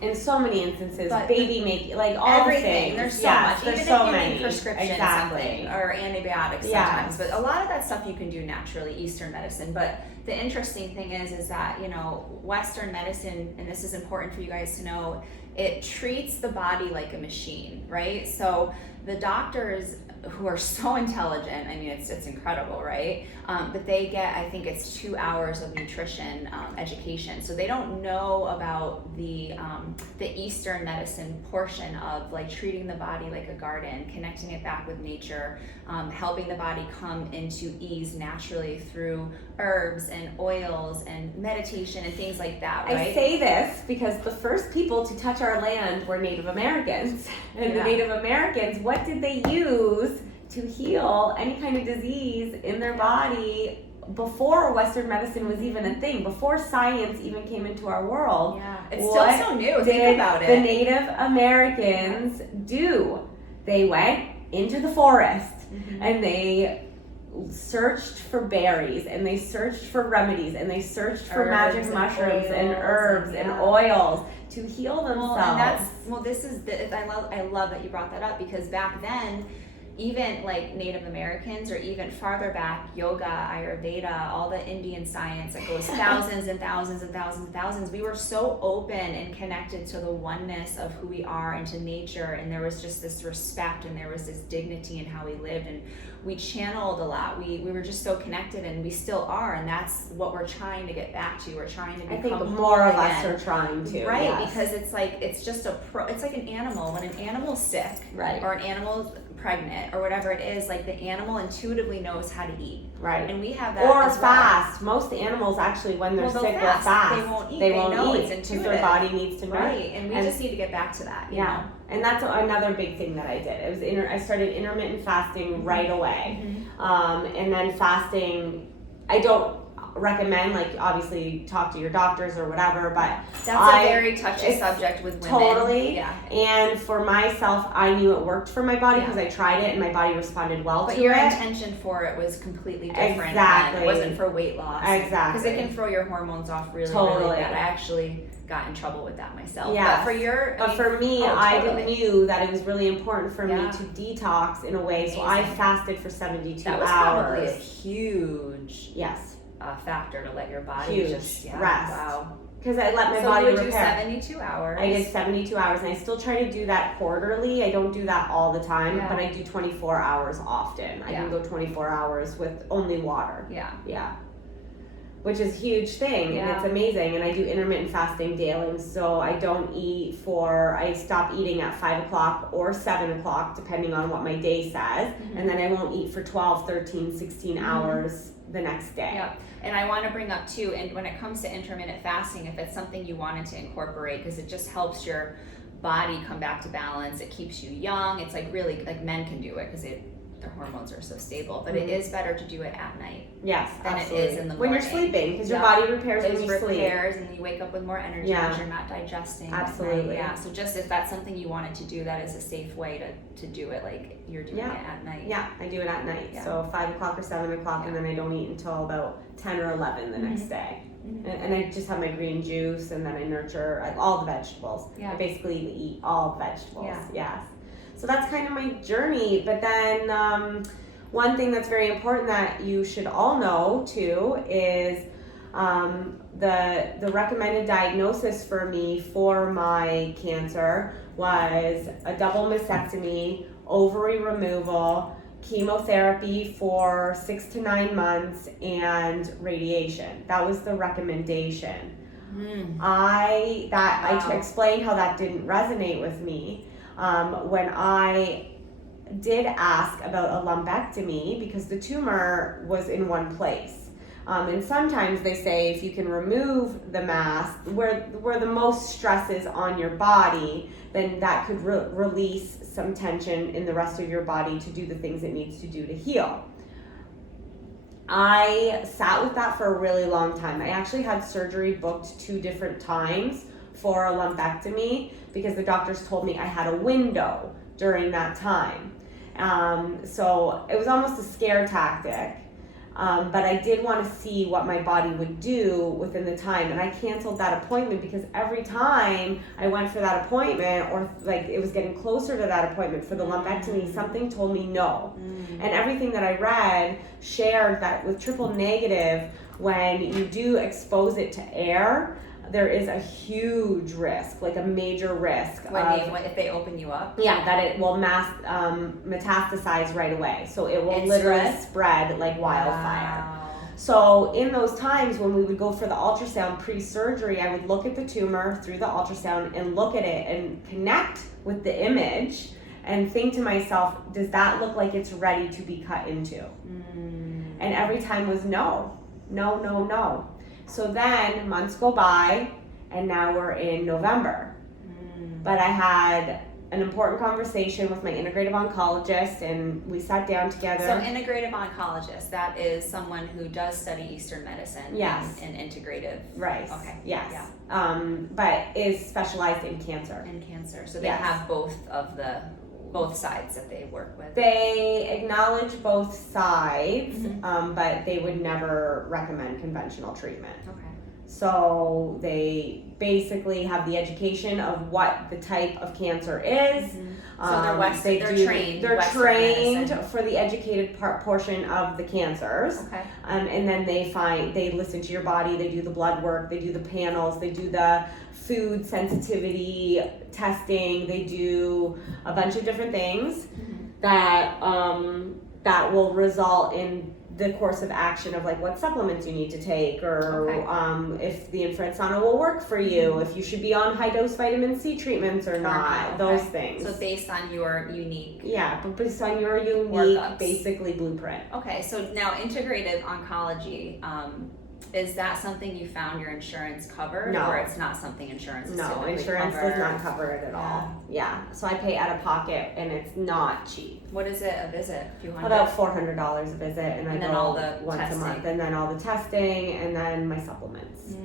In so many instances, baby making, like all everything. Things. There's so much. There's Even so if you many. need prescription something or antibiotics sometimes. But a lot of that stuff you can do naturally, Eastern medicine. But the interesting thing is that, you know, Western medicine, and this is important for you guys to know, it treats the body like a machine, right? So the doctors who are so intelligent, I mean, it's incredible, right? But they get, I think it's 2 hours of nutrition education. So they don't know about the Eastern medicine portion of like treating the body like a garden, connecting it back with nature, helping the body come into ease naturally through herbs and oils and meditation and things like that, right? I say this because the first people to touch our land were Native Americans. And the Native Americans, what did they use to heal any kind of disease in their body before Western medicine was even a thing, before science even came into our world? Yeah, it's still so new. Think about it. The Native Americans do. They went into the forest and they searched for berries and they searched for remedies and they searched for magic mushrooms and herbs and oils to heal themselves. I love that you brought that up, because back then, even like Native Americans, or even farther back, yoga, Ayurveda, all the Indian science that goes thousands and thousands and thousands and thousands, we were so open and connected to the oneness of who we are and to nature, and there was just this respect and there was this dignity in how we lived, and we channeled a lot. We were just so connected, and we still are, and that's what we're trying to get back to. We're trying to become, I think more of us are trying to, right? Yes. Because it's like it's like an animal. When an animal's sick, right, or an animal's pregnant or whatever it is, like the animal intuitively knows how to eat, right? And we have that. Or as fast. Well. Most animals actually, when they're sick, they'll fast. They won't eat. They won't know eat it's intuitive. because their body needs to know. Right, and we just need to get back to that. You know? And that's another big thing that I did. It was I started intermittent fasting right away, and then fasting. I don't recommend, like, obviously talk to your doctors or whatever, but that's a very touchy subject with women. Totally. And for myself, I knew it worked for my body because I tried it and my body responded well to it. But your intention for it was completely different. Exactly. It wasn't for weight loss. Exactly. Because it can throw your hormones off really bad. I actually got in trouble with that myself. Yeah. But for me, I knew that it was really important for me to detox in a way. So I fasted for 72 hours. That was probably a huge factor to let your body rest. Wow. Because I let my body repair. So you do 72 hours. I did 72 hours, and I still try to do that quarterly. I don't do that all the time, but I do 24 hours often. I can go 24 hours with only water. Yeah. which is a huge thing, and Yeah. it's amazing. And I do intermittent fasting daily, so I stop eating at 5 o'clock or 7 o'clock, depending on what my day says, and then I won't eat for 12, 13, 16 hours the next day. Yeah, and I want to bring up too, and when it comes to intermittent fasting, if it's something you wanted to incorporate, because it just helps your body come back to balance, it keeps you young. It's like really, like men can do it because their hormones are so stable, but it is better to do it at night. Yes, than absolutely. it is in the when morning. you're sleeping, because your Yeah. body repairs when you sleep. And you wake up with more energy Yeah. because you're not digesting. at Absolutely. night. Yeah. So just if that's something you wanted to do, that is a safe way to do it. Like you're doing it at night. Yeah, I do it at night. Yeah. So 5 o'clock or 7 o'clock, and then I don't eat until about 10 or 11 the next day. And I just have my green juice, and then I nurture all the vegetables. Yeah. I basically eat all vegetables. Yeah. Yes. So that's kind of my journey. But then one thing that's very important that you should all know too is the recommended diagnosis for me for my cancer was a double mastectomy, ovary removal, chemotherapy for 6 to 9 months, and radiation. That was the recommendation. I explained how that didn't resonate with me when I did ask about a lumpectomy, because the tumor was in one place. And sometimes they say if you can remove the mass where the most stress is on your body, then that could release some tension in the rest of your body to do the things it needs to do to heal. I sat with that for a really long time. I actually had surgery booked 2 different times for a lumpectomy because the doctors told me I had a window during that time. So it was almost a scare tactic. But I did want to see what my body would do within the time, and I canceled that appointment because every time I went for that appointment, or like it was getting closer to that appointment for the lumpectomy, something told me no. And everything that I read shared that with triple negative, when you do expose it to air, there is a huge risk, like a major risk. If they open you up? Yeah, that it will metastasize right away. So it will literally spread like wildfire. Wow. So in those times when we would go for the ultrasound pre-surgery, I would look at the tumor through the ultrasound and look at it and connect with the image and think to myself, does that look like it's ready to be cut into? And every time was no. So then months go by, and now we're in November. But I had an important conversation with my integrative oncologist, and we sat down together. So integrative oncologist, that is someone who does study Eastern medicine. Yes. And integrative. Right. Okay. Yes. Yeah. But is specialized in cancer. And cancer. So they Yes. have both sides that they work with. They acknowledge both sides, but they would never recommend conventional treatment. Okay. So they basically have the education of what the type of cancer is. So they're trained. They're Western trained medicine. for the educated portion of the cancers. Okay. And then they listen to your body. They do the blood work. They do the panels. They do the food sensitivity testing. They do a bunch of different things that will result in the course of action of like what supplements you need to take, or if the infrared sauna will work for you, if you should be on high dose vitamin C treatments or not, those things. So based on your unique. Yeah, but based on your unique, workups. basically blueprint. Okay, so now integrative oncology, is that something you found your insurance covered? No. Or it's not something insurance is No, typically insurance cover? does not cover it at all. Yeah, so I pay out of pocket, and it's not cheap. What is it, a visit? A few hundred? About $400 a visit, and I then go all the once testing. a month, and then all the testing, and then my supplements.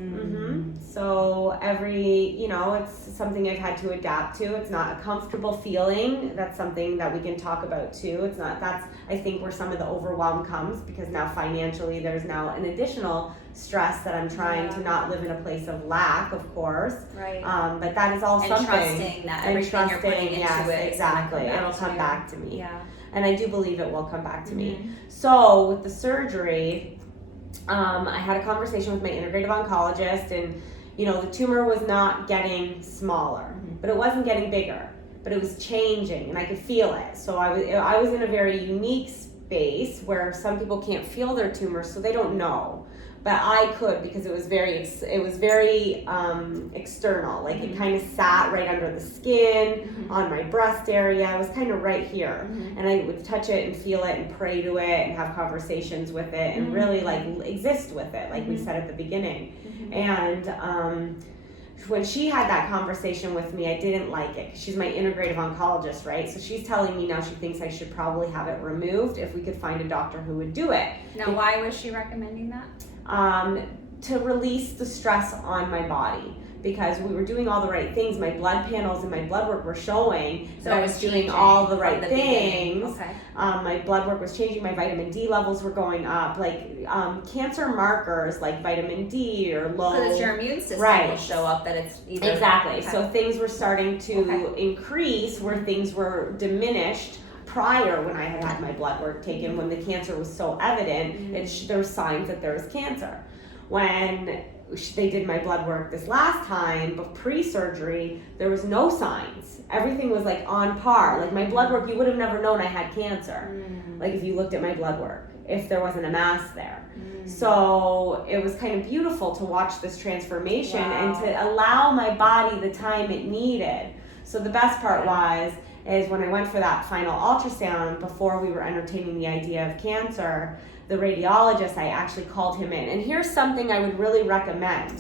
So it's something I've had to adapt to. It's not a comfortable feeling. That's something that we can talk about too. It's not. That's I think where some of the overwhelm comes, because now financially there's now an additional stress that I'm trying to not live in a place of lack, of course. Right. But that is all And something. trusting that everything you're putting into yes, it is exactly. gonna come It'll back come to back to me. Yeah. And I do believe it will come back to me. So with the surgery, I had a conversation with my integrative oncologist, and the tumor was not getting smaller, but it wasn't getting bigger, but it was changing, and I could feel it. So I was in a very unique space where some people can't feel their tumor, so they don't know. but I could because it was very external. Like it kind of sat right under the skin, on my breast area. It was kind of right here, and I would touch it and feel it and pray to it and have conversations with it and really like exist with it, like we said at the beginning. And when she had that conversation with me, I didn't like it. She's my integrative oncologist, right? So she's telling me now she thinks I should probably have it removed if we could find a doctor who would do it. Now, why was she recommending that? To release the stress on my body. Because we were doing all the right things. My blood panels and my blood work were showing that I was doing all the right things. Okay. My blood work was changing. My vitamin D levels were going up. Like cancer markers like vitamin D or low. Because it's your immune system will show up that it's either. Exactly. Okay. So things were starting to increase where things were diminished prior when I had my blood work taken, when the cancer was so evident. There were signs that there was cancer. When they did my blood work this last time, but pre-surgery, there was no signs. Everything was like on par. Like my blood work, you would have never known I had cancer. Like if you looked at my blood work, if there wasn't a mass there. So it was kind of beautiful to watch this transformation and to allow my body the time it needed. So the best part is when I went for that final ultrasound, before we were entertaining the idea of cancer, the radiologist, I actually called him in. And here's something I would really recommend.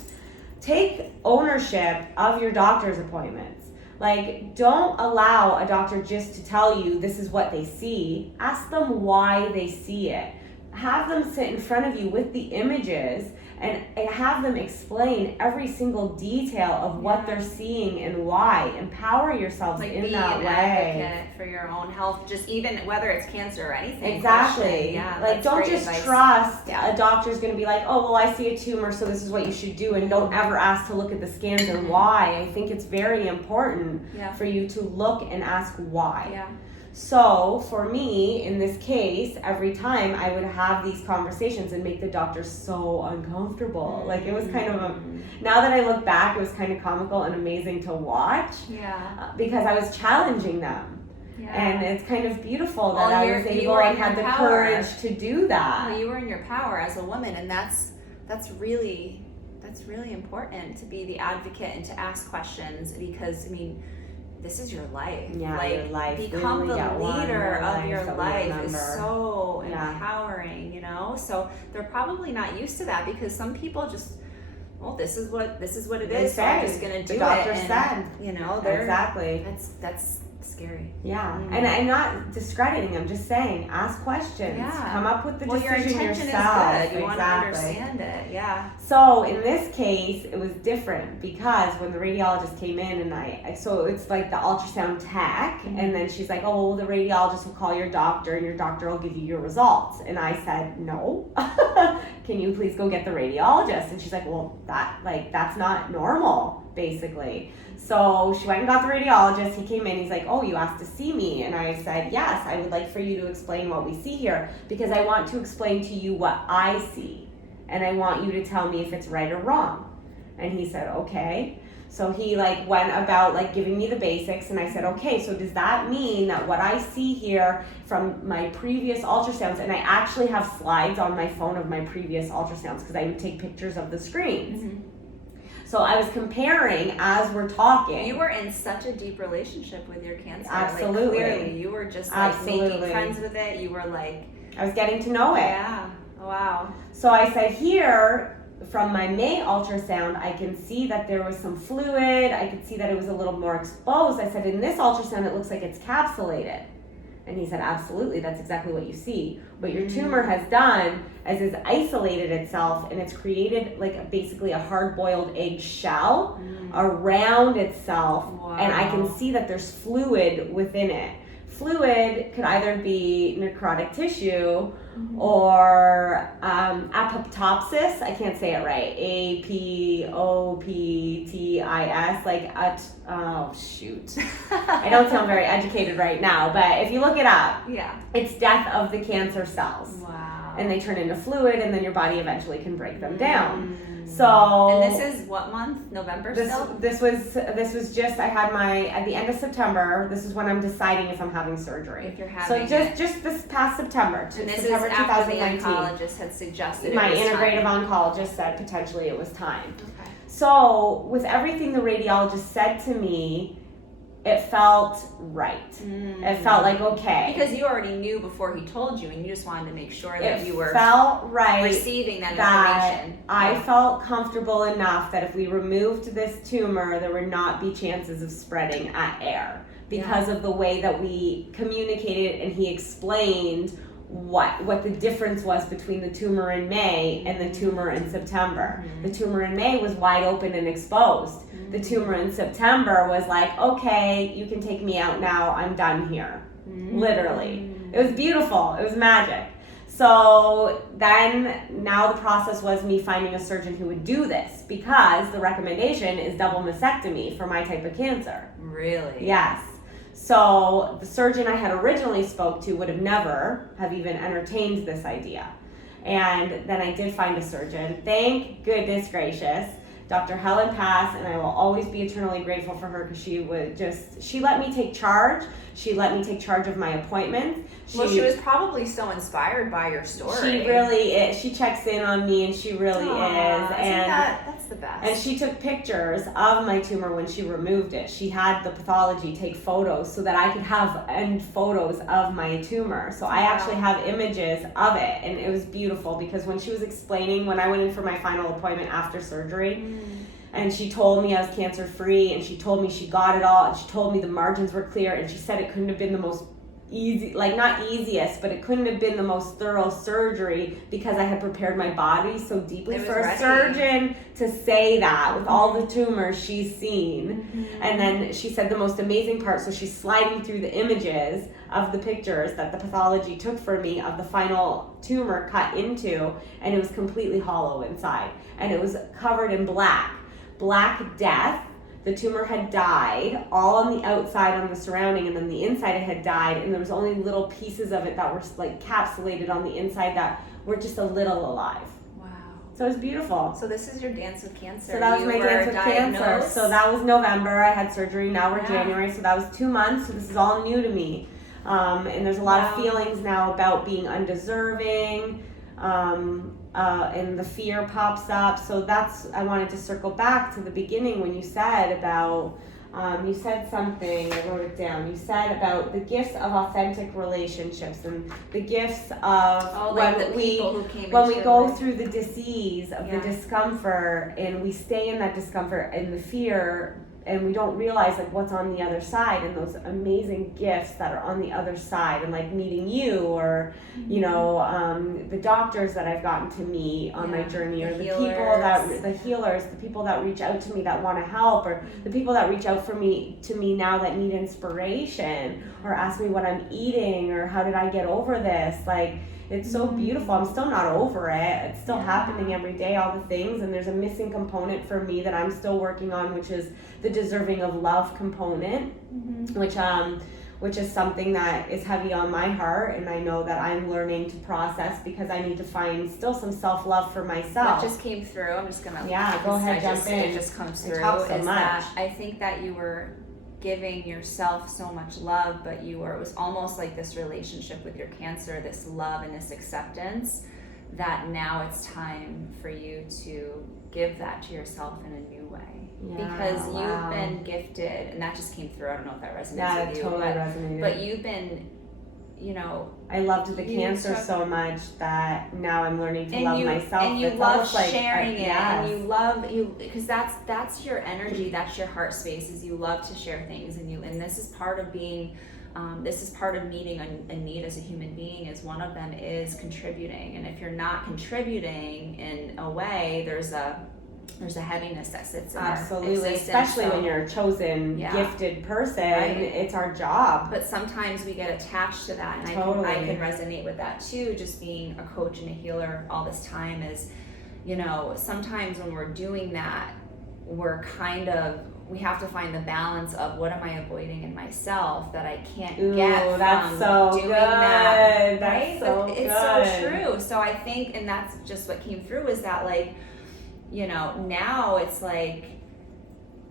Take ownership of your doctor's appointments. Like, don't allow a doctor just to tell you this is what they see. Ask them why they see it. Have them sit in front of you with the images and have them explain every single detail of what they're seeing and why. Empower yourselves like in that way. Be an advocate for your own health, just even whether it's cancer or anything. Exactly. Yeah, like don't just advice. trust a doctor's going to be like, oh, well, I see a tumor, so this is what you should do, and don't ever ask to look at the scans and why. I think it's very important for you to look and ask why. Yeah. So for me, in this case, every time I would have these conversations and make the doctor so uncomfortable. Like it was kind of now that I look back, it was kind of comical and amazing to watch. Yeah. Because I was challenging them. Yeah. And it's kind of beautiful that Well, I was able and had the courage to do that. Well, you were in your power as a woman, and that's really important, to be the advocate and to ask questions, because I mean, this is your life. Yeah, like, your life. become the leader of your life is remember. so empowering, you know? So they're probably not used to that, because some people just, well, this is what it is, so I'm just gonna do it. The doctor and, said. You know, exactly. That's scary. Yeah, and I'm not discrediting. I'm just saying, ask questions. Yeah. Come up with the your decision intention yourself. is good. You want to understand it. Yeah. So in this case, it was different because when the radiologist came in and so it's like the ultrasound tech, and then she's like, oh, well, the radiologist will call your doctor and your doctor will give you your results. And I said, no, can you please go get the radiologist? And she's like, well, that's not normal, basically. So she went and got the radiologist. He came in. He's like, oh, you asked to see me. And I said, yes, I would like for you to explain what we see here, because I want to explain to you what I see. And I want you to tell me if it's right or wrong. And he said, okay. So he went about giving me the basics. And I said, okay, so does that mean that what I see here from my previous ultrasounds, and I actually have slides on my phone of my previous ultrasounds because I would take pictures of the screens. Mm-hmm. So I was comparing as we're talking. You were in such a deep relationship with your cancer. Absolutely. Clearly, you were just making friends with it. You were I was getting to know it. Yeah. Wow. So I said, here, from my May ultrasound, I can see that there was some fluid. I could see that it was a little more exposed. I said, in this ultrasound, it looks like it's capsulated. And he said, absolutely, that's exactly what you see. What your tumor has done is it's isolated itself, and it's created basically a hard-boiled egg shell around itself. Wow. And I can see that there's fluid within it. Fluid could either be necrotic tissue or apoptosis. I can't say it right. APOPTIS. Oh shoot! I don't sound very educated right now, but if you look it up, it's death of the cancer cells. Wow. and they turn into fluid, and then your body eventually can break them down. So and this is what month? November still? This was just, I had at the end of September. This is when I'm deciding if I'm having surgery. If you're having just this past September. And this September is after the 2019. oncologist had suggested My it was integrative time. oncologist said potentially it was time. Okay. So with everything the radiologist said to me, it felt right. It felt like okay. Because you already knew before he told you, and you just wanted to make sure that you were felt right receiving that information. I felt comfortable enough that if we removed this tumor, there would not be chances of spreading at air because of the way that we communicated, and he explained what the difference was between the tumor in May and the tumor in September. The tumor in May was wide open and exposed. The tumor in September was like, okay, you can take me out now, I'm done here. Literally. It was beautiful. It was magic. So then now the process was me finding a surgeon who would do this, because the recommendation is double mastectomy for my type of cancer. Really? Yes. So the surgeon I had originally spoke to would have never have even entertained this idea. And then I did find a surgeon. Thank goodness gracious. Dr. Helen Pass, and I will always be eternally grateful for her, because she let me take charge. She let me take charge of my appointments. She was probably so inspired by your story. She really is. She checks in on me, and she really is. And that's the best. And she took pictures of my tumor when she removed it. She had the pathology take photos so that I could have end photos of my tumor. So I actually have images of it, and it was beautiful, because when she was explaining, when I went in for my final appointment after surgery, and she told me I was cancer free, and she told me she got it all, and she told me the margins were clear, and she said it couldn't have been the most easy, like not easiest, but it couldn't have been the most thorough surgery, because I had prepared my body so deeply for a surgeon to say that with all the tumors she's seen. And then she said the most amazing part, so she's sliding through the images of the pictures that the pathology took for me of the final tumor cut into, and it was completely hollow inside, and it was covered in black death. The tumor had died all on the outside, on the surrounding, and then the inside it had died, and there was only little pieces of it that were like capsulated on the inside that were just a little alive. Wow. So it was beautiful. So this is your dance with cancer. So that was my dance with cancer. So that was November. I had surgery. Now we're January. So that was 2 months. So this is all new to me. And there's a lot of feelings now about being undeserving. And the fear pops up. So I wanted to circle back to the beginning when you said about, you said something, I wrote it down. You said about the gifts of authentic relationships, and the gifts of when we go through the disease of the discomfort, and we stay in that discomfort and the fear, and we don't realize like what's on the other side, and those amazing gifts that are on the other side, and like meeting you, or you know, the doctors that I've gotten to meet on my journey, or the healers, the people that reach out to me that want to help, or the people that reach out to me now that need inspiration, or ask me what I'm eating, or how did I get over this, like. It's so beautiful. I'm still not over it. It's still happening every day, all the things. And there's a missing component for me that I'm still working on, which is the deserving of love component, which is something that is heavy on my heart. And I know that I'm learning to process, because I need to find still some self-love for myself. That just came through. I'm just going to... go ahead, jump in. It just comes through. I talk so much. That I think that you were giving yourself so much love, but it was almost like this relationship with your cancer, this love and this acceptance, that now it's time for you to give that to yourself in a new way. Because you've been gifted, and that just came through. I don't know if that resonates with you. Totally resonated. But you've been, I loved the cancer so much that now I'm learning to love myself. And you it's love like, sharing it, and you love because that's your energy, that's your heart space. Is you love to share things, and this is part of being. This is part of meeting a need as a human being. Is one of them is contributing, and if you're not contributing in a way, there's a heaviness that sits in absolutely, especially when you're a chosen, gifted person. It's our job. But sometimes we get attached to that, and I can resonate with that too. Just being a coach and a healer all this time is, sometimes when we're doing that, we have to find the balance of what am I avoiding in myself that I can't get from doing that. That's right? so It's good. so good. true. So I think, and that's just what came through, is that like, you know, now it's like,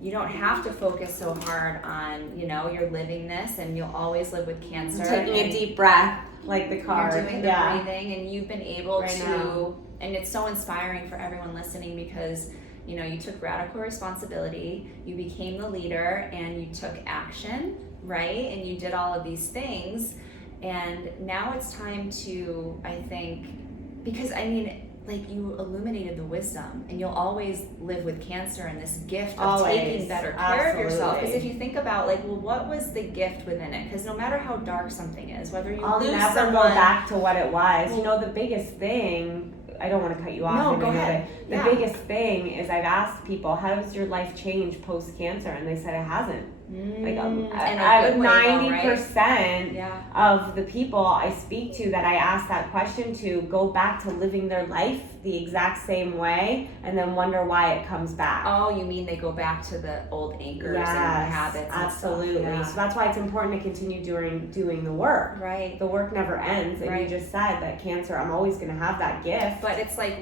you don't have to focus so hard on, you know, you're living this and you'll always live with cancer. Taking a deep breath, like the card. You're doing the breathing, and you've been able right to, now. And it's so inspiring for everyone listening, because, you know, you took radical responsibility, you became the leader, and you took action, right? And you did all of these things. And now it's time to, I think, because I mean, like, you illuminated the wisdom, and you'll always live with cancer and this gift of taking better care of yourself. Because if you think about, like, well, what was the gift within it? Because no matter how dark something is, whether you I'll lose never someone, go back to what it was. You know, the biggest thing, I don't want to cut you off. No, and go I know ahead. that the biggest thing is I've asked people, how has your life changed post-cancer? And they said it hasn't. Like, in a good way, 90% right? Yeah. of the people I speak to that I ask that question to go back to living their life the exact same way, and then wonder why it comes back. Oh, you mean they go back to the old anchors and habits? Absolutely. And stuff. Yeah. So that's why it's important to continue doing the work. Right. The work never ends, and you just said that cancer, I'm always going to have that gift. But it's like,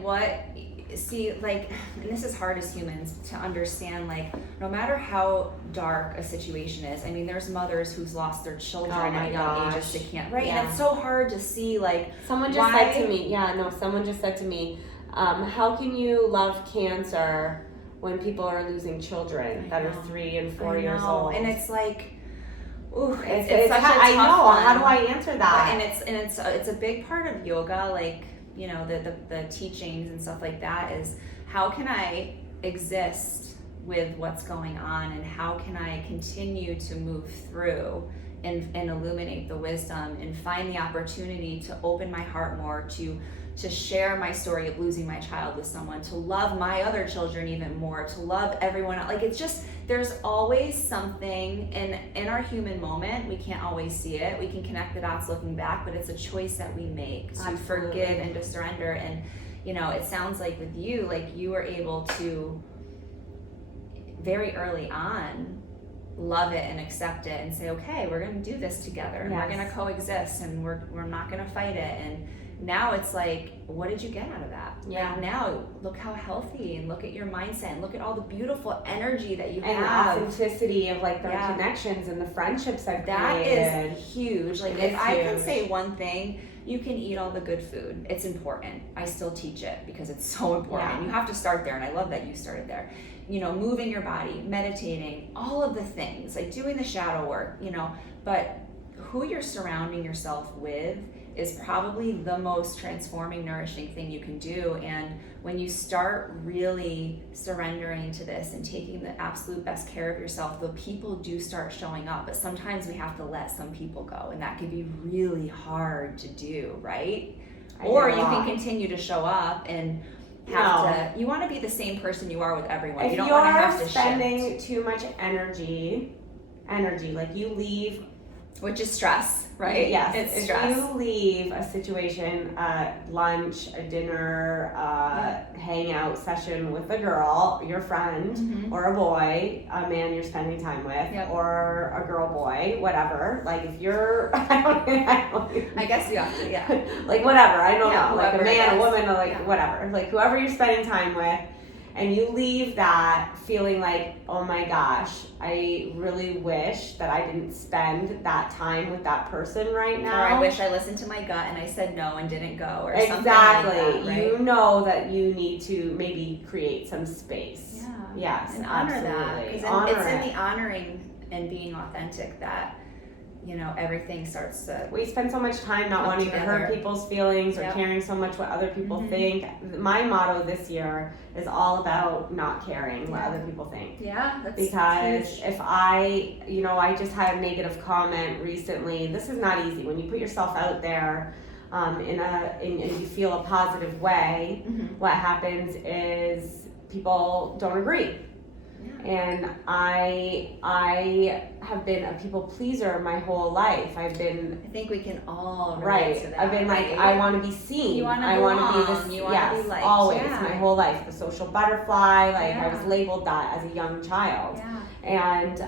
see, like, and this is hard as humans to understand, like, no matter how dark a situation is, I mean, there's mothers who's lost their children at young ages to cancer, right? Yeah. And it's so hard to see, like, someone just said to me, how can you love cancer when people are losing children that are 3 and 4 years old? And it's like, ooh, it's I such a tough know. one. How do I answer that? And it's a big part of yoga, like, you know, the teachings and stuff like that, is how can I exist with what's going on, and how can I continue to move through and illuminate the wisdom and find the opportunity to open my heart more, to share my story of losing my child with someone, to love my other children even more, to love everyone else. Like, it's just, there's always something in our human moment. We can't always see it. We can connect the dots looking back, but it's a choice that we make to forgive and to surrender. And, you know, it sounds like with you, like, you were able to very early on love it and accept it and say, okay, we're going to do this together, and we're going to coexist, and we're not going to fight it. And now it's like, what did you get out of that? Yeah. Like, now look how healthy, and look at your mindset, and look at all the beautiful energy that you and have. the authenticity of, like, the connections and the friendships I've that created. Is huge. Like, if I can say one thing, you can eat all the good food. It's important. I still teach it because it's so important. Yeah. You have to start there, and I love that you started there. You know, moving your body, meditating, all of the things, like doing the shadow work, you know, but who you're surrounding yourself with is probably the most transforming, nourishing thing you can do. And when you start really surrendering to this and taking the absolute best care of yourself, the people do start showing up. But sometimes we have to let some people go, and that can be really hard to do, right? Or you can continue to show up and you want to be the same person you are with everyone. If you don't want to have to you're spending shift. too much energy, like, you leave, Which is stress, right? Yes, it's if stress. you leave a situation, lunch, a dinner, hangout session with a girl, your friend, or a boy, a man you're spending time with, or a girl, boy, whatever. Like, if you're, I guess you have to, like, whatever, I don't know, like a whoever man, it a is. woman, like whatever, like whoever you're spending time with, and you leave that feeling like, oh my gosh, I really wish that I didn't spend that time with that person right now. Or I wish I listened to my gut and I said no and didn't go, or exactly. something like that, right? You know that you need to maybe create some space. Yeah. Yes, and honor absolutely. that. Because it's in the honoring and being authentic that, you know, everything starts to. We spend so much time not come wanting together. to hurt people's feelings or Yep. caring so much what other people think. My motto this year is all about not caring what other people think. Yeah, that's Because huge. if I just had a negative comment recently. This is not easy when you put yourself out there and you feel a positive way. What happens is people don't agree. And I have been a people pleaser my whole life. I think we can all relate to that. I've been like, I want to be seen. You want to I want to be belong. this. You want to be liked. Always, Yeah. my whole life, the social butterfly. Like I was labeled that as a young child, Yeah. and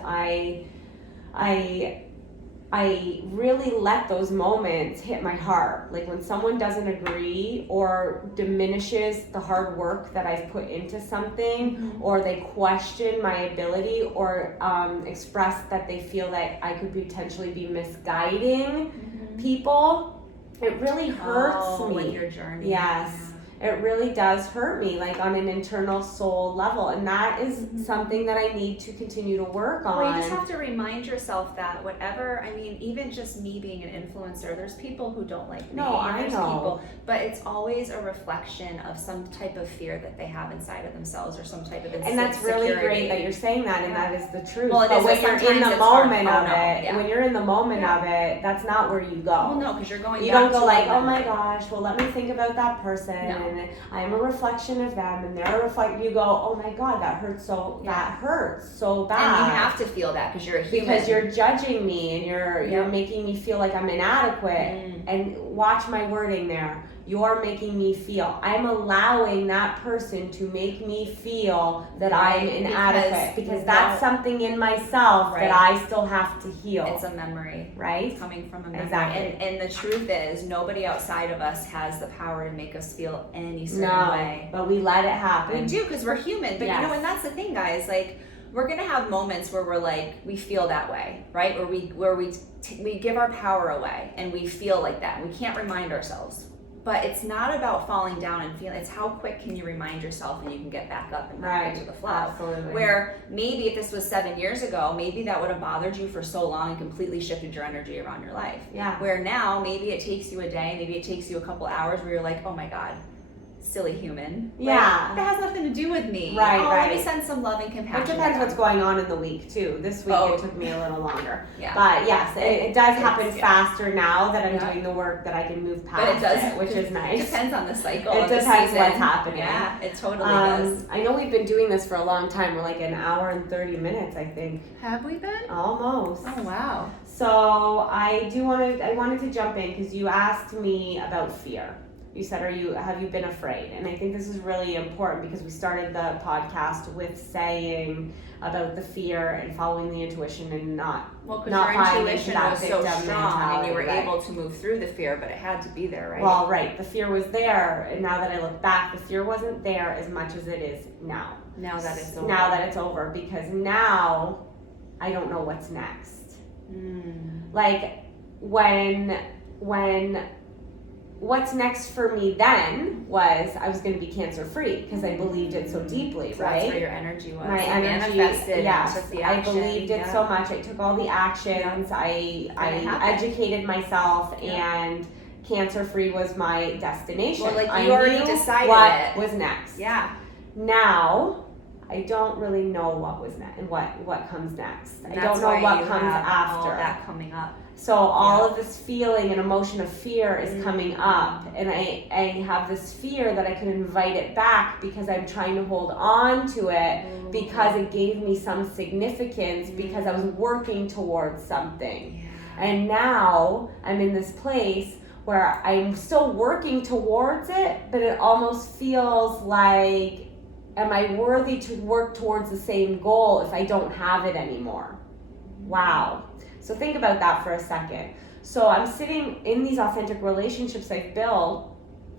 I really let those moments hit my heart. Like when someone doesn't agree or diminishes the hard work that I've put into something, or they question my ability, or express that they feel that I could potentially be misguiding people, it really hurts me. When you're journeying. Yes. It really does hurt me, like on an internal soul level, and that is something that I need to continue to work on. Well, you just have to remind yourself that whatever, I mean, even just me being an influencer, there's people who don't like me. No, I there's know. People, but it's always a reflection of some type of fear that they have inside of themselves, or some type of insecurity. And that's really great that you're saying that, and that is the truth. Well, but when you're in the moment of it, when you're in the moment of it, that's not where you go. Well, no, because you're going. You back don't go to like, the oh my memory. gosh, well, let me think about that person, and I'm a reflection of them, and they're a reflection. You go, oh my God, that hurts so bad. And you have to feel that because you're a human. Because you're judging me, and you're making me feel like I'm inadequate. And watch my wording there. You're making me feel. I'm allowing that person to make me feel that I'm inadequate, because that's something in myself that I still have to heal. It's a memory, right? It's coming from a memory. Exactly. And the truth is, nobody outside of us has the power to make us feel any certain way. But we let it happen. We do, because we're human. But you know, and that's the thing, guys. Like, we're gonna have moments where we're like, we feel that way, right? Where we give our power away, and we feel like that. We can't remind ourselves. But it's not about falling down and feeling. It's how quick can you remind yourself, and you can get back up and back into the flow. Absolutely. Where maybe if this was 7 years ago, maybe that would have bothered you for so long and completely shifted your energy around your life. Yeah. Where now maybe it takes you a day, maybe it takes you a couple hours where you're like, oh my God, silly human. Yeah. Like, that has nothing to do with me. Right, Let me send some love and compassion. It depends what's going on in the week too. This week it took me a little longer. Yeah. But yes, it does happen faster now that I'm doing the work, that I can move past but it does, which is nice. It depends on the cycle. It of the depends season. what's happening. Yeah, it totally does. I know we've been doing this for a long time. We're like an hour and 30 minutes, I think. Have we been? Almost. Oh wow. So I wanted to jump in because you asked me about fear. You said, have you been afraid? And I think this is really important because we started the podcast with saying about the fear and following the intuition and not Because your intuition was so victim strong, and you were mentality, able to move through the fear, but it had to be there, right? Well, right. The fear was there, and now that I look back, the fear wasn't there as much as it is now. Now that it's over. Now that it's over, because now I don't know what's next. Like when what's next for me then was I was going to be cancer free because I believed it so deeply, So right? That's where your energy was. My You energy, manifested yes. and took the I action. believed it so much. I took all the actions. I educated myself, and cancer free was my destination. Well, like I you already knew decided what was next. Yeah. Now I don't really know what was next and what comes next. And I don't know what comes after. All that coming up. So all of this feeling and emotion of fear is coming up, and I have this fear that I can invite it back because I'm trying to hold on to it because it gave me some significance because I was working towards something. And now I'm in this place where I'm still working towards it, but it almost feels like, am I worthy to work towards the same goal if I don't have it anymore? Wow. So think about that for a second. So I'm sitting in these authentic relationships I've built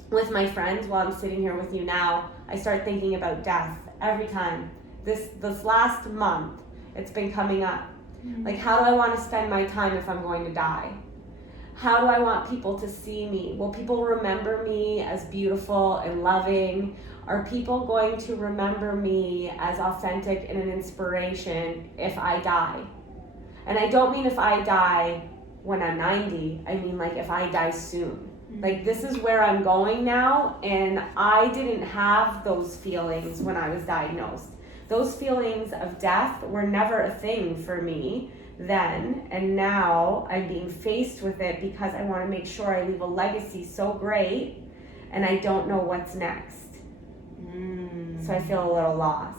with my friends while I'm sitting here with you now. I start thinking about death every time. This last month, it's been coming up. Like, how do I want to spend my time if I'm going to die? How do I want people to see me? Will people remember me as beautiful and loving? Are people going to remember me as authentic and an inspiration if I die? And I don't mean if I die when I'm 90, I mean like if I die soon. Like, this is where I'm going now, and I didn't have those feelings when I was diagnosed. Those feelings of death were never a thing for me then, and now I'm being faced with it because I want to make sure I leave a legacy so great, and I don't know what's next. So I feel a little lost.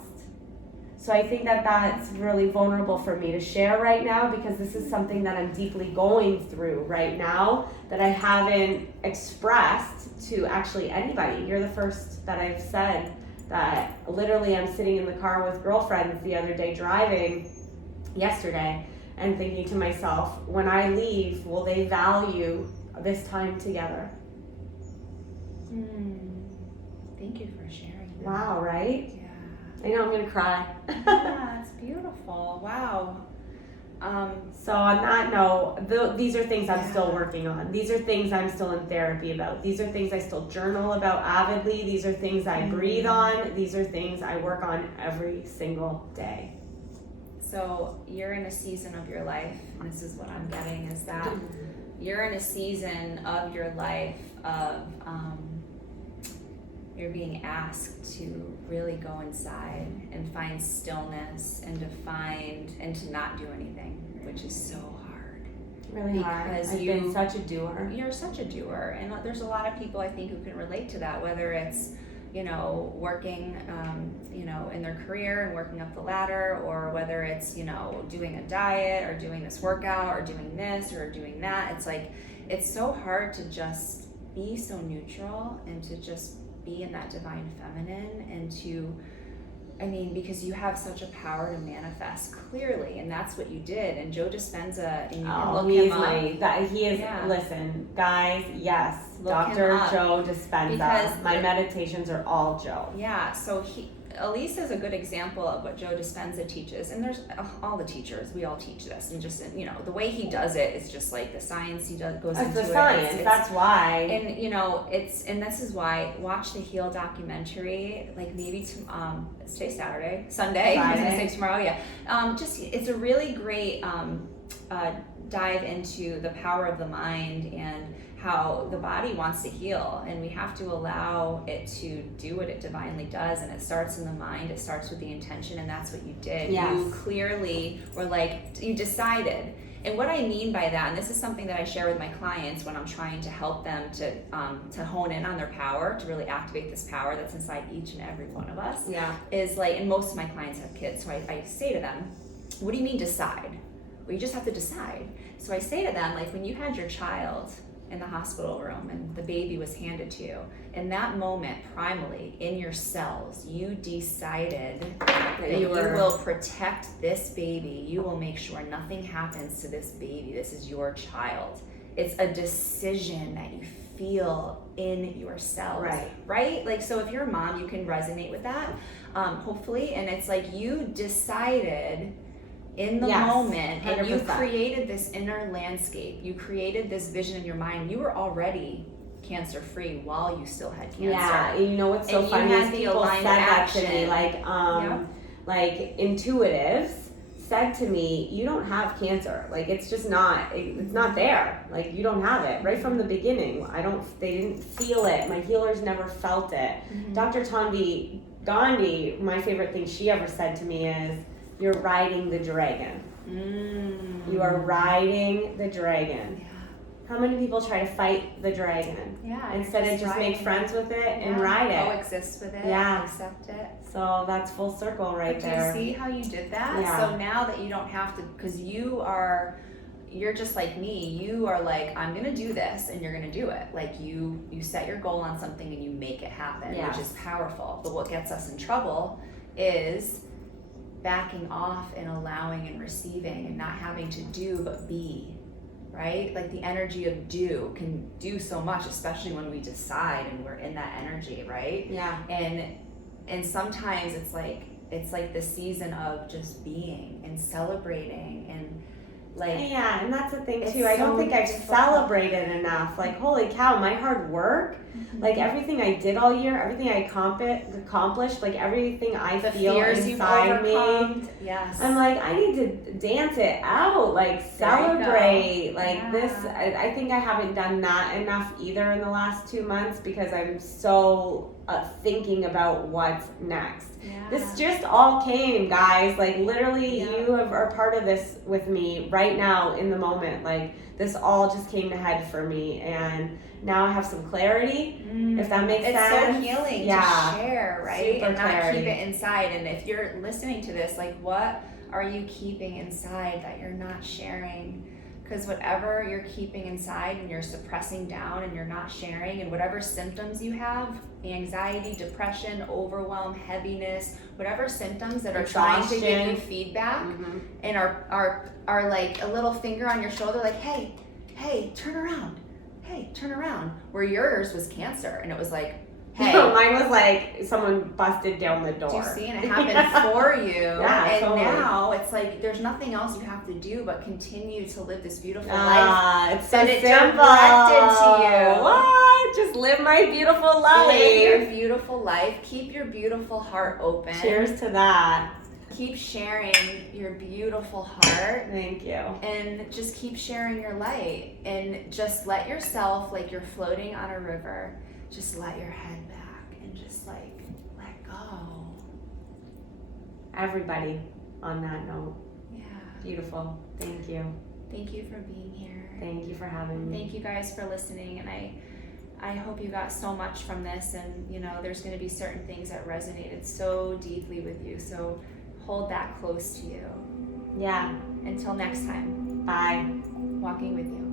So I think that that's really vulnerable for me to share right now because this is something that I'm deeply going through right now that I haven't expressed to actually anybody. You're the first that I've said that. Literally, I'm sitting in the car with girlfriends the other day driving yesterday, and thinking to myself, when I leave, will they value this time together? Thank you for sharing that. Wow, right? Yeah. I know I'm gonna cry. Yeah, it's beautiful. Wow. So on that note, these are things I'm still working on. These are things I'm still in therapy about. These are things I still journal about avidly. These are things I breathe on. These are things I work on every single day. So you're in a season of your life, and this is what I'm getting, is that you're in a season of your life of you're being asked to really go inside and find stillness and to not do anything, which is so hard. Really hard. Because I've been such a doer. You're such a doer, and there's a lot of people I think who can relate to that, whether it's working in their career and working up the ladder, or whether it's doing a diet or doing this workout or doing this or doing that. It's like it's so hard to just be so neutral and to just be in that divine feminine, and because you have such a power to manifest clearly, and that's what you did. And Joe Dispenza, and you can look him up. He is, listen, guys, yes, Look Dr. him up. Joe Dispenza. Because my meditations are all Joe. Yeah, so Elisa is a good example of what Joe Dispenza teaches, and there's all the teachers, we all teach this, and just the way he does it is just like the science he does goes into the it. science. That's why. And this is why watch the Heal documentary, like maybe today's Sunday. I was gonna say tomorrow. Yeah, it's a really great dive into the power of the mind and how the body wants to heal, and we have to allow it to do what it divinely does, and it starts in the mind. It starts with the intention, and that's what you did. Yes. You clearly were you decided. And what I mean by that, and this is something that I share with my clients when I'm trying to help them to hone in on their power, to really activate this power that's inside each and every one of us, is and most of my clients have kids, so I say to them, what do you mean decide? Well, you just have to decide. So I say to them, when you had your child in the hospital room and the baby was handed to you, in that moment, primally, in your cells, you decided that you will protect this baby. You will make sure nothing happens to this baby. This is your child. It's a decision that you feel in your cells. Right? So if you're a mom, you can resonate with that, hopefully. And it's you decided in the moment, 100%. And you created this inner landscape. You created this vision in your mind. You were already cancer-free while you still had cancer. Yeah, what's so funny is people said that to me, like intuitives said to me, you don't have cancer. It's just not, it's not there. You don't have it right from the beginning. They didn't feel it. My healers never felt it. Mm-hmm. Dr. Tanvi Gandhi, my favorite thing she ever said to me is, you're riding the dragon. You are riding the dragon. Yeah. How many people try to fight the dragon? Yeah. Instead of just make friends with it and ride it. Coexist with it. Yeah. Accept it. So that's full circle there. Do you see how you did that? Yeah. So now that you don't have to, because you're just like me. You are I'm gonna do this, and you're gonna do it. You set your goal on something and you make it happen, which is powerful. But what gets us in trouble is backing off and allowing and receiving and not having to do but be, right? The energy of do can do so much, especially when we decide and we're in that energy, right? Yeah. And sometimes it's like the season of just being and celebrating and yeah, and that's the thing too. I don't think I've celebrated enough. Holy cow, my hard work, everything I did all year, everything I accomplished, everything I feel inside me. Yes. I'm I need to dance it out, celebrate, this. I think I haven't done that enough either in the last 2 months because I'm so thinking about what's next. Yeah. This just all came, guys. Literally, you are part of this with me right now in the moment. This all just came to head for me, and now I have some clarity. If that makes sense. It's so healing to share, right? Super and not clarity. Keep it inside. And if you're listening to this, what are you keeping inside that you're not sharing? Because whatever you're keeping inside and you're suppressing down and you're not sharing, and whatever symptoms you have, anxiety, depression, overwhelm, heaviness, whatever symptoms that are trying to give you feedback and are like a little finger on your shoulder, like, hey, turn around. Where yours was cancer, and it was like, hey. No, mine was like someone busted down the door. Do you see? And it happened for you. Yeah, and totally. Now it's like there's nothing else you have to do but continue to live this beautiful life. It's so it simple. directed to you. What? Just live my beautiful life. Live your beautiful life. Keep your beautiful heart open. Cheers to that. Keep sharing your beautiful heart. Thank you. And just keep sharing your light. And just let yourself, like you're floating on a river, just let your head back and just like let go. Everybody, on that note. Yeah. Beautiful. Thank you. Thank you for being here. Thank you for having me. Thank you guys for listening, and I hope you got so much from this, and there's going to be certain things that resonated so deeply with you, so hold that close to you. Yeah. Until next time. Bye. Walking with you.